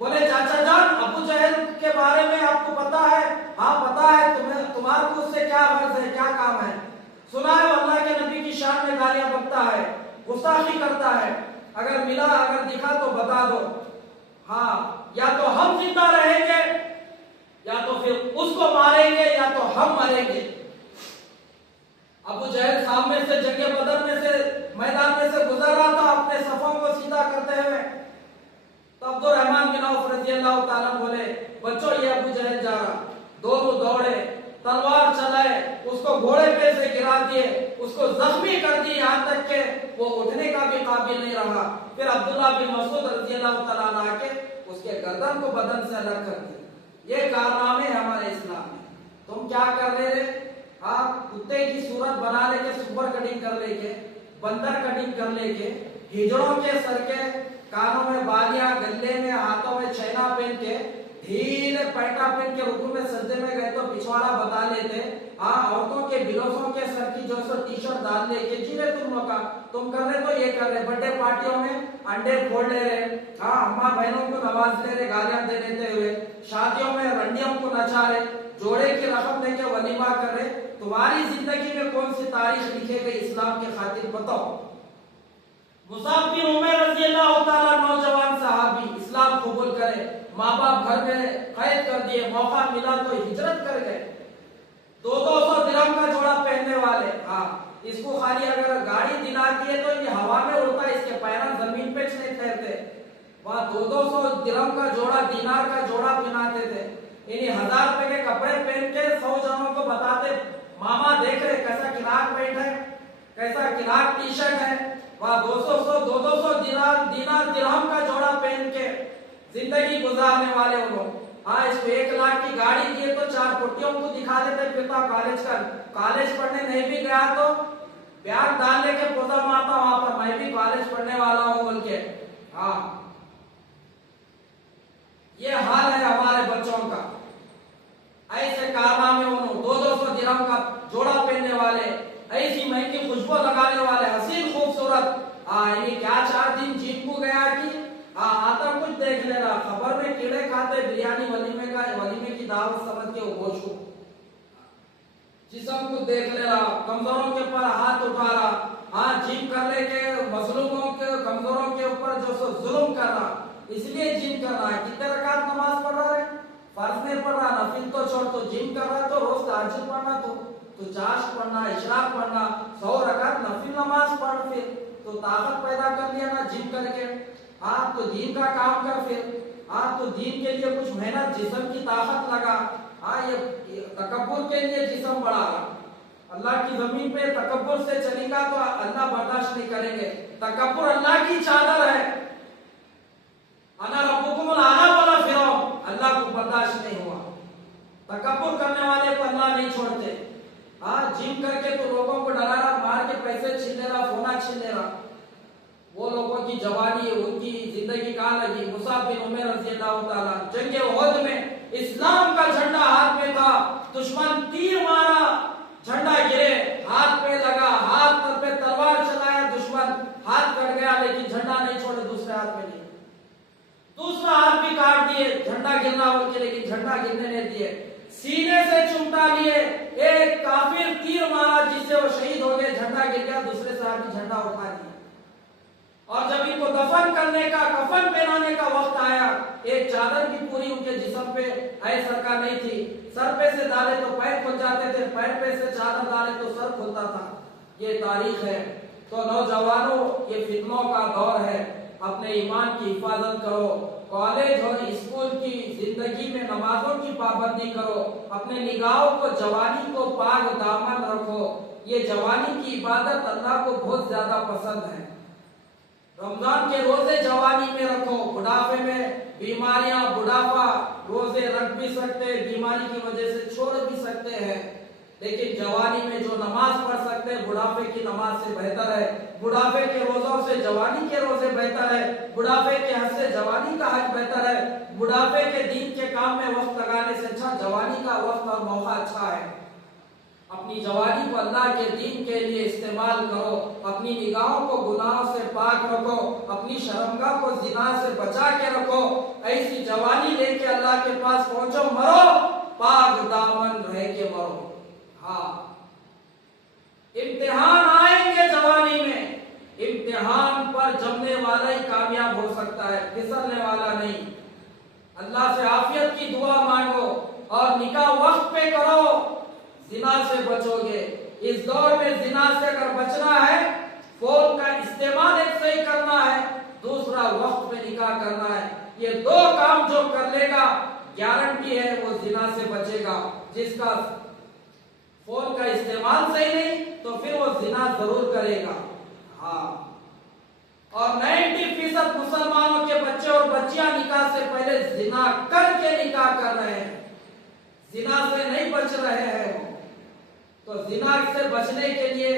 बोले, चाचा जान अबू जहल के बारे में आपको पता है? हाँ पता है। तुम्हारे को उससे क्या गर्ज है, क्या काम है? सुना है अल्लाह के नबी की शान में गालियां बकता है, गुस्ताखी करता है। अगर मिला, अगर दिखा तो बता दो। हाँ, या तो हम जिंदा रहेंगे या तो फिर उसको मारेंगे या तो हम मरेंगे। अबू जहल सामने से जंगे बदर में से मैदान में से गुजर रहा था अपने सफों को सीधा करते हुए। तो अब्दुर्रहमान बिन औफ रज़ियल्लाहु ताला बोले, बच्चों ये अबू जहल जा रहा। दोनों दौड़े, तलवार चलाए, उसको घोड़े पे से गिरा दिए, उसको जख्मी कर दिए, यहाँ तक के वो उठने का भी काबिल नहीं रहा। फिर अब्दुल्ला बिन मसूद रज़ियल्लाहु ताला आके उसके गर्दन को बदन से अलग कर दिया। ये कारनामे हमारे इस्लाम में। तुम क्या कर रहे थे? हाँ, कुत्ते की सूरत सूरत बना लेके, सुपर कटिंग कर लेके, बंदर कटिंग कर लेके, हिजड़ों के सर के, कानों में बालियां, गले में, हाथों में चैना पहन के, ढीले पैंटा पहन के रुकू में सजदे में गए तो पिछवाड़ा बता लेते। हाँ, औरतों के बिलोसों के सर की जो सो टी शर्ट डाल लेके, जी रहे तुम लोग का, तुम कर रहे तो ये कर रहे, बर्थडे पार्टियों में अंडे फोड़ ले रहे, हाँ, अम्मा बहनों को नवाज ले रहे, गालियां दे देते हुए, शादियों में रंडियों को नचा रहे, जोड़े की रकम देके वलीमा कर रहे। तुम्हारी जिंदगी में कौन सी तारीख लिखे गई इस्लाम के खातिर, बताओ। मुसाब बिन उमर रजी अल्लाह ताला, नौजवान सहाबी, इस्लाम कबूल करे, माँ बाप घर में कैद कर दिए, मौका मिला तो हिजरत कर गए। 200 दिरहम का जोड़ा पहनने वाले, हाँ, इसको खाली अगर गाड़ी दिला दिए तो ये हवा में उड़ता, इसके पैर जमीन पे नहीं ठहरते। वहां 200 दिरहम का जोड़ा, दीनार का जोड़ा पहनाते थे। इन्हीं 1000 रुपए के कपड़े पहन के 100 जनों को बताते, मामा देख रहे कैसा किराक पैंट है, कैसा किराक टी शर्ट है। वहां 200 दीनार दिरहम का जोड़ा पहन के जिंदगी गुजारने वाले वो लोग। हाँ, इसको 1 लाख की गाड़ी दिए तो 4 पुट्टियों को दिखा देते, पिता कॉलेज पढ़ने नहीं भी गया तो ब्याज डालने के पोता मारता वहां पर, मैं भी कॉलेज पढ़ने वाला हूँ बोल के। हाँ, ये हाल है हमारे बच्चों का। ऐसे कारनामे उन्होंने 200 दिरहम का जोड़ा पहनने वाले, ऐसी महंगी खुशबू लगाने वाले, हसीन खूबसूरत, ये क्या 4 दिन जीप को गया कि आता कुछ देख ले रहा, खबर में कीड़े खाते, बिरयानी वलीमे की दावत समझ के वो गोशु जिसम को देख ले रहा, कमजोरों के ऊपर हाथ उठा रहा, हाँ, जिम कर ले के मजलूमों के, कमजोरों के ऊपर जो सो जुल्म कर रहा, इसलिए जिम कर रहा है। कितने रकात नमाज पढ़ रहा है, फर्ज नहीं पढ़ रहा, नफिल तो छोड़, तो जिम कर रहा है तो रोज तहज्जुद पढ़ना, तो चाश पढ़ना, इशराक पढ़ना, 100 रकात नफिल नमाज पढ़, फिर तो ताकत पैदा कर लिया ना जिम करके। हाँ, तो दीन का काम कर फिर, हाँ, तो दीन के लिए कुछ मेहनत, जिस्म की ताकत लगा। हाँ, ये तकब्बुर के लिए जिस्म बढ़ा रहा, अल्लाह की जमीन पे तकब्बुर से चलेगा तो अल्लाह बर्दाश्त नहीं करेंगे। तकब्बुर अल्लाह की चादर है, अना रब्बुकुमुल आला वाला फिरौन, अल्लाह को बर्दाश्त नहीं हुआ। तकब्बुर करने वाले को अल्लाह नहीं छोड़ते। हाँ, जिम करके तो लोगों को डरा रहा, मार के पैसे छीन ले रहा, फोना छीन ले रहा, वो लोगों की जवानी, उनकी जिंदगी कहाँ लगी। मुसाब बिन उमर रज़ी अल्लाह ताला, जंगे उहद में इस्लाम का झंडा हाथ में था, दुश्मन तीर मारा, झंडा गिरे, हाथ पे लगा, हाथ पे तलवार चलाया, दुश्मन हाथ कट गया, लेकिन झंडा नहीं छोड़े, दूसरे हाथ में लिए, दूसरा हाथ भी काट दिए, झंडा गिरना बोल के, लेकिन झंडा गिरने नहीं दिए, सीने से चुमटा लिए, एक काफिर तीर मारा जिससे वो शहीद हो गए, झंडा गिर गया, दूसरे साहब झंडा उठा दिया। और जब इनको दफन करने का, कफन पहनाने का वक्त आया, एक चादर भी पूरी उनके जिस्म पे ऐ सरकार नहीं थी, सर पे से डाले तो पैर खुल जाते थे, पैर पे से चादर डाले तो सर खुलता था। ये तारीख है। तो नौजवानों, ये फितनों का दौर है, अपने ईमान की हिफाजत करो, कॉलेज और स्कूल की जिंदगी में नमाजों की पाबंदी करो, अपने निगाहों को, जवानी को पाक दामन रखो। ये जवानी की इबादत अल्लाह को बहुत ज्यादा पसंद है। रमजान के रोजे जवानी में रखो, बुढ़ापे में बीमारियां, बुढ़ापा, रोजे रख भी सकते, बीमारी की वजह से छोड़ भी सकते हैं, लेकिन जवानी में जो नमाज पढ़ सकते हैं, बुढ़ापे की नमाज से बेहतर है। बुढ़ापे के रोजों से जवानी के रोजे बेहतर है, बुढ़ापे के हज से जवानी का हज बेहतर है, बुढ़ापे के दीन के काम में वक्त लगाने से अच्छा जवानी का वक्त और मौका अच्छा है। अपनी जवानी को अल्लाह के दीन के लिए इस्तेमाल करो, अपनी निगाहों को गुनाहों से पाक रखो, अपनी शर्मगाह को जिना से बचा के रखो। ऐसी जवानी लेके अल्लाह के पास पहुंचो, मरो पाक दामन रह के मरो। हाँ, इम्तिहान आएंगे जवानी में, इम्तिहान पर जमने वाला ही कामयाब हो सकता है, फिसलने वाला नहीं। अल्लाह से आफियत की दुआ मांगो और निकाह वक्त पे करो, जिना से बचोगे। इस दौर में जिना से अगर बचना है, फोन का इस्तेमाल एक सही करना है, दूसरा वक्त पे निकाह करना है। ये 2 काम जो कर लेगा, गारंटी है वो जिना से बचेगा। जिसका फोन का इस्तेमाल सही नहीं तो फिर वो जिना जरूर करेगा। हाँ, और 90% मुसलमानों के बच्चे और बच्चियां निकाह से पहले जिना करके निकाह कर रहे हैं, जिना से नहीं बच रहे हैं। तो तो जिना से बचने के लिए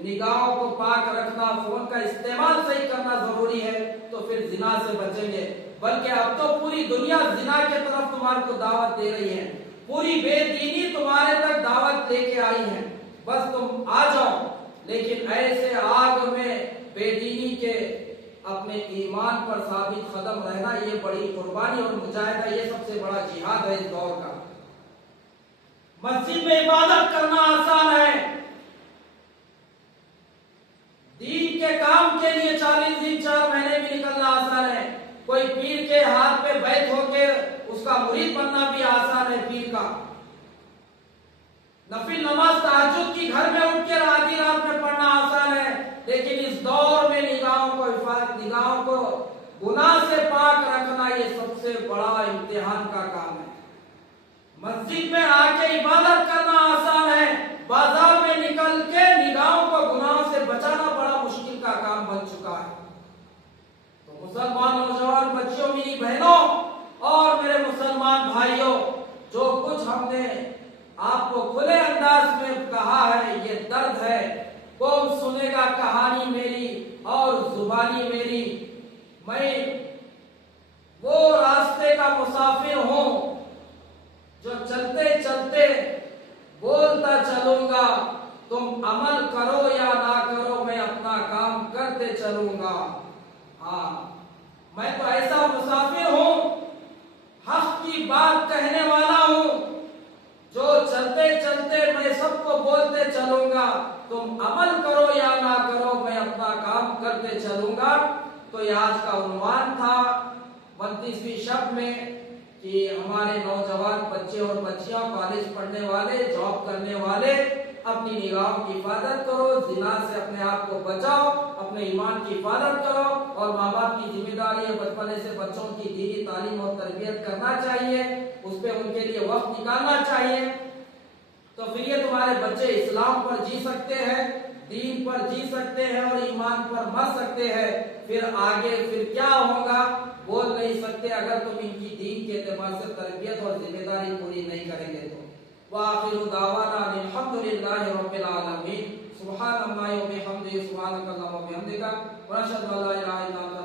निगाहों को पाक रखना, फोन का इस्तेमाल सही करना जरूरी है, तो फिर जिना से बचेंगे। बल्कि अब तो पूरी दुनिया जिना के तरफ तुम्हारे को दावत दे रही है, पूरी बेदीनी तुम्हारे तक दावत लेके आई है, बस तुम आ जाओ। लेकिन ऐसे आग में बेदीनी के अपने ईमान पर साबित कदम रहना, ये बड़ी कुर्बानी और मुजाहिदा, ये सबसे बड़ा जिहाद है इस दौर का। मस्जिद में इबादत करना आसान है, दीन के काम के लिए 40 दिन 4 महीने भी निकलना आसान है। कोई पीर के हाथ पे बैठ होके उसका मुरीद बनना भी आसान है। पीर का नफिल नमाज तहज्जुद की घर में उठ के आधी रात में पढ़ना आसान है, लेकिन इस दौर में निगाहों को हिफाजत, निगाहों को गुनाह से पाक रखना, ये सबसे बड़ा इम्तिहान का काम है। मस्जिद में आके इबादत करना आसान है, बाजार में निकल के निगाहों को गुनाहों से बचाना बड़ा मुश्किल का काम बन चुका है। तो मुसलमान नौजवान बच्चों, मेरी बहनों और मेरे मुसलमान भाइयों, जो कुछ हमने आपको खुले अंदाज में कहा है, ये दर्द है। कौन सुनेगा कहानी मेरी और जुबानी मेरी। मैं वो रास्ते का मुसाफिर हूं जो चलते चलते बोलता चलूंगा, तुम अमल करो या ना करो, मैं अपना काम करते चलूंगा। हाँ, मैं तो ऐसा मुसाफिर हूं, हक की बात कहने वाला हूं, जो चलते चलते मैं सबको बोलते चलूंगा, तुम अमल करो या ना करो, मैं अपना काम करते चलूंगा। तो ये आज का उन्वान था 32वीं शब में कि हमारे नौजवान बच्चे और बच्चियां, कॉलेज पढ़ने वाले, जॉब करने वाले, अपनी निगाहों की हिफाजत करो, जिना से अपने आप को बचाओ, अपने ईमान की हिफाजत करो, और माँ बाप की जिम्मेदारी है बचपने से बच्चों की दीनी तालीम और तरबियत करना चाहिए, उस पर उनके लिए वक्त निकालना चाहिए। तो फिर ये तुम्हारे बच्चे इस्लाम पर जी सकते हैं, दीन पर जी सकते हैं और ईमान पर मर सकते हैं। फिर आगे फिर क्या होगा बोल नहीं सकते, अगर तुम इनकी दीन के एतबार से तरबियत और जिम्मेदारी पूरी नहीं करेंगे तो। वाखिरु दावाना अल्हम्दुलिल्लाहि रब्बिल आलमीन। सुब्हानल्लाहि व बिहम्दिही, सुब्हानकल्लाहुम्मा व बिहम्दिका, व अशहदु अल्ला इलाहा इल्ला अंता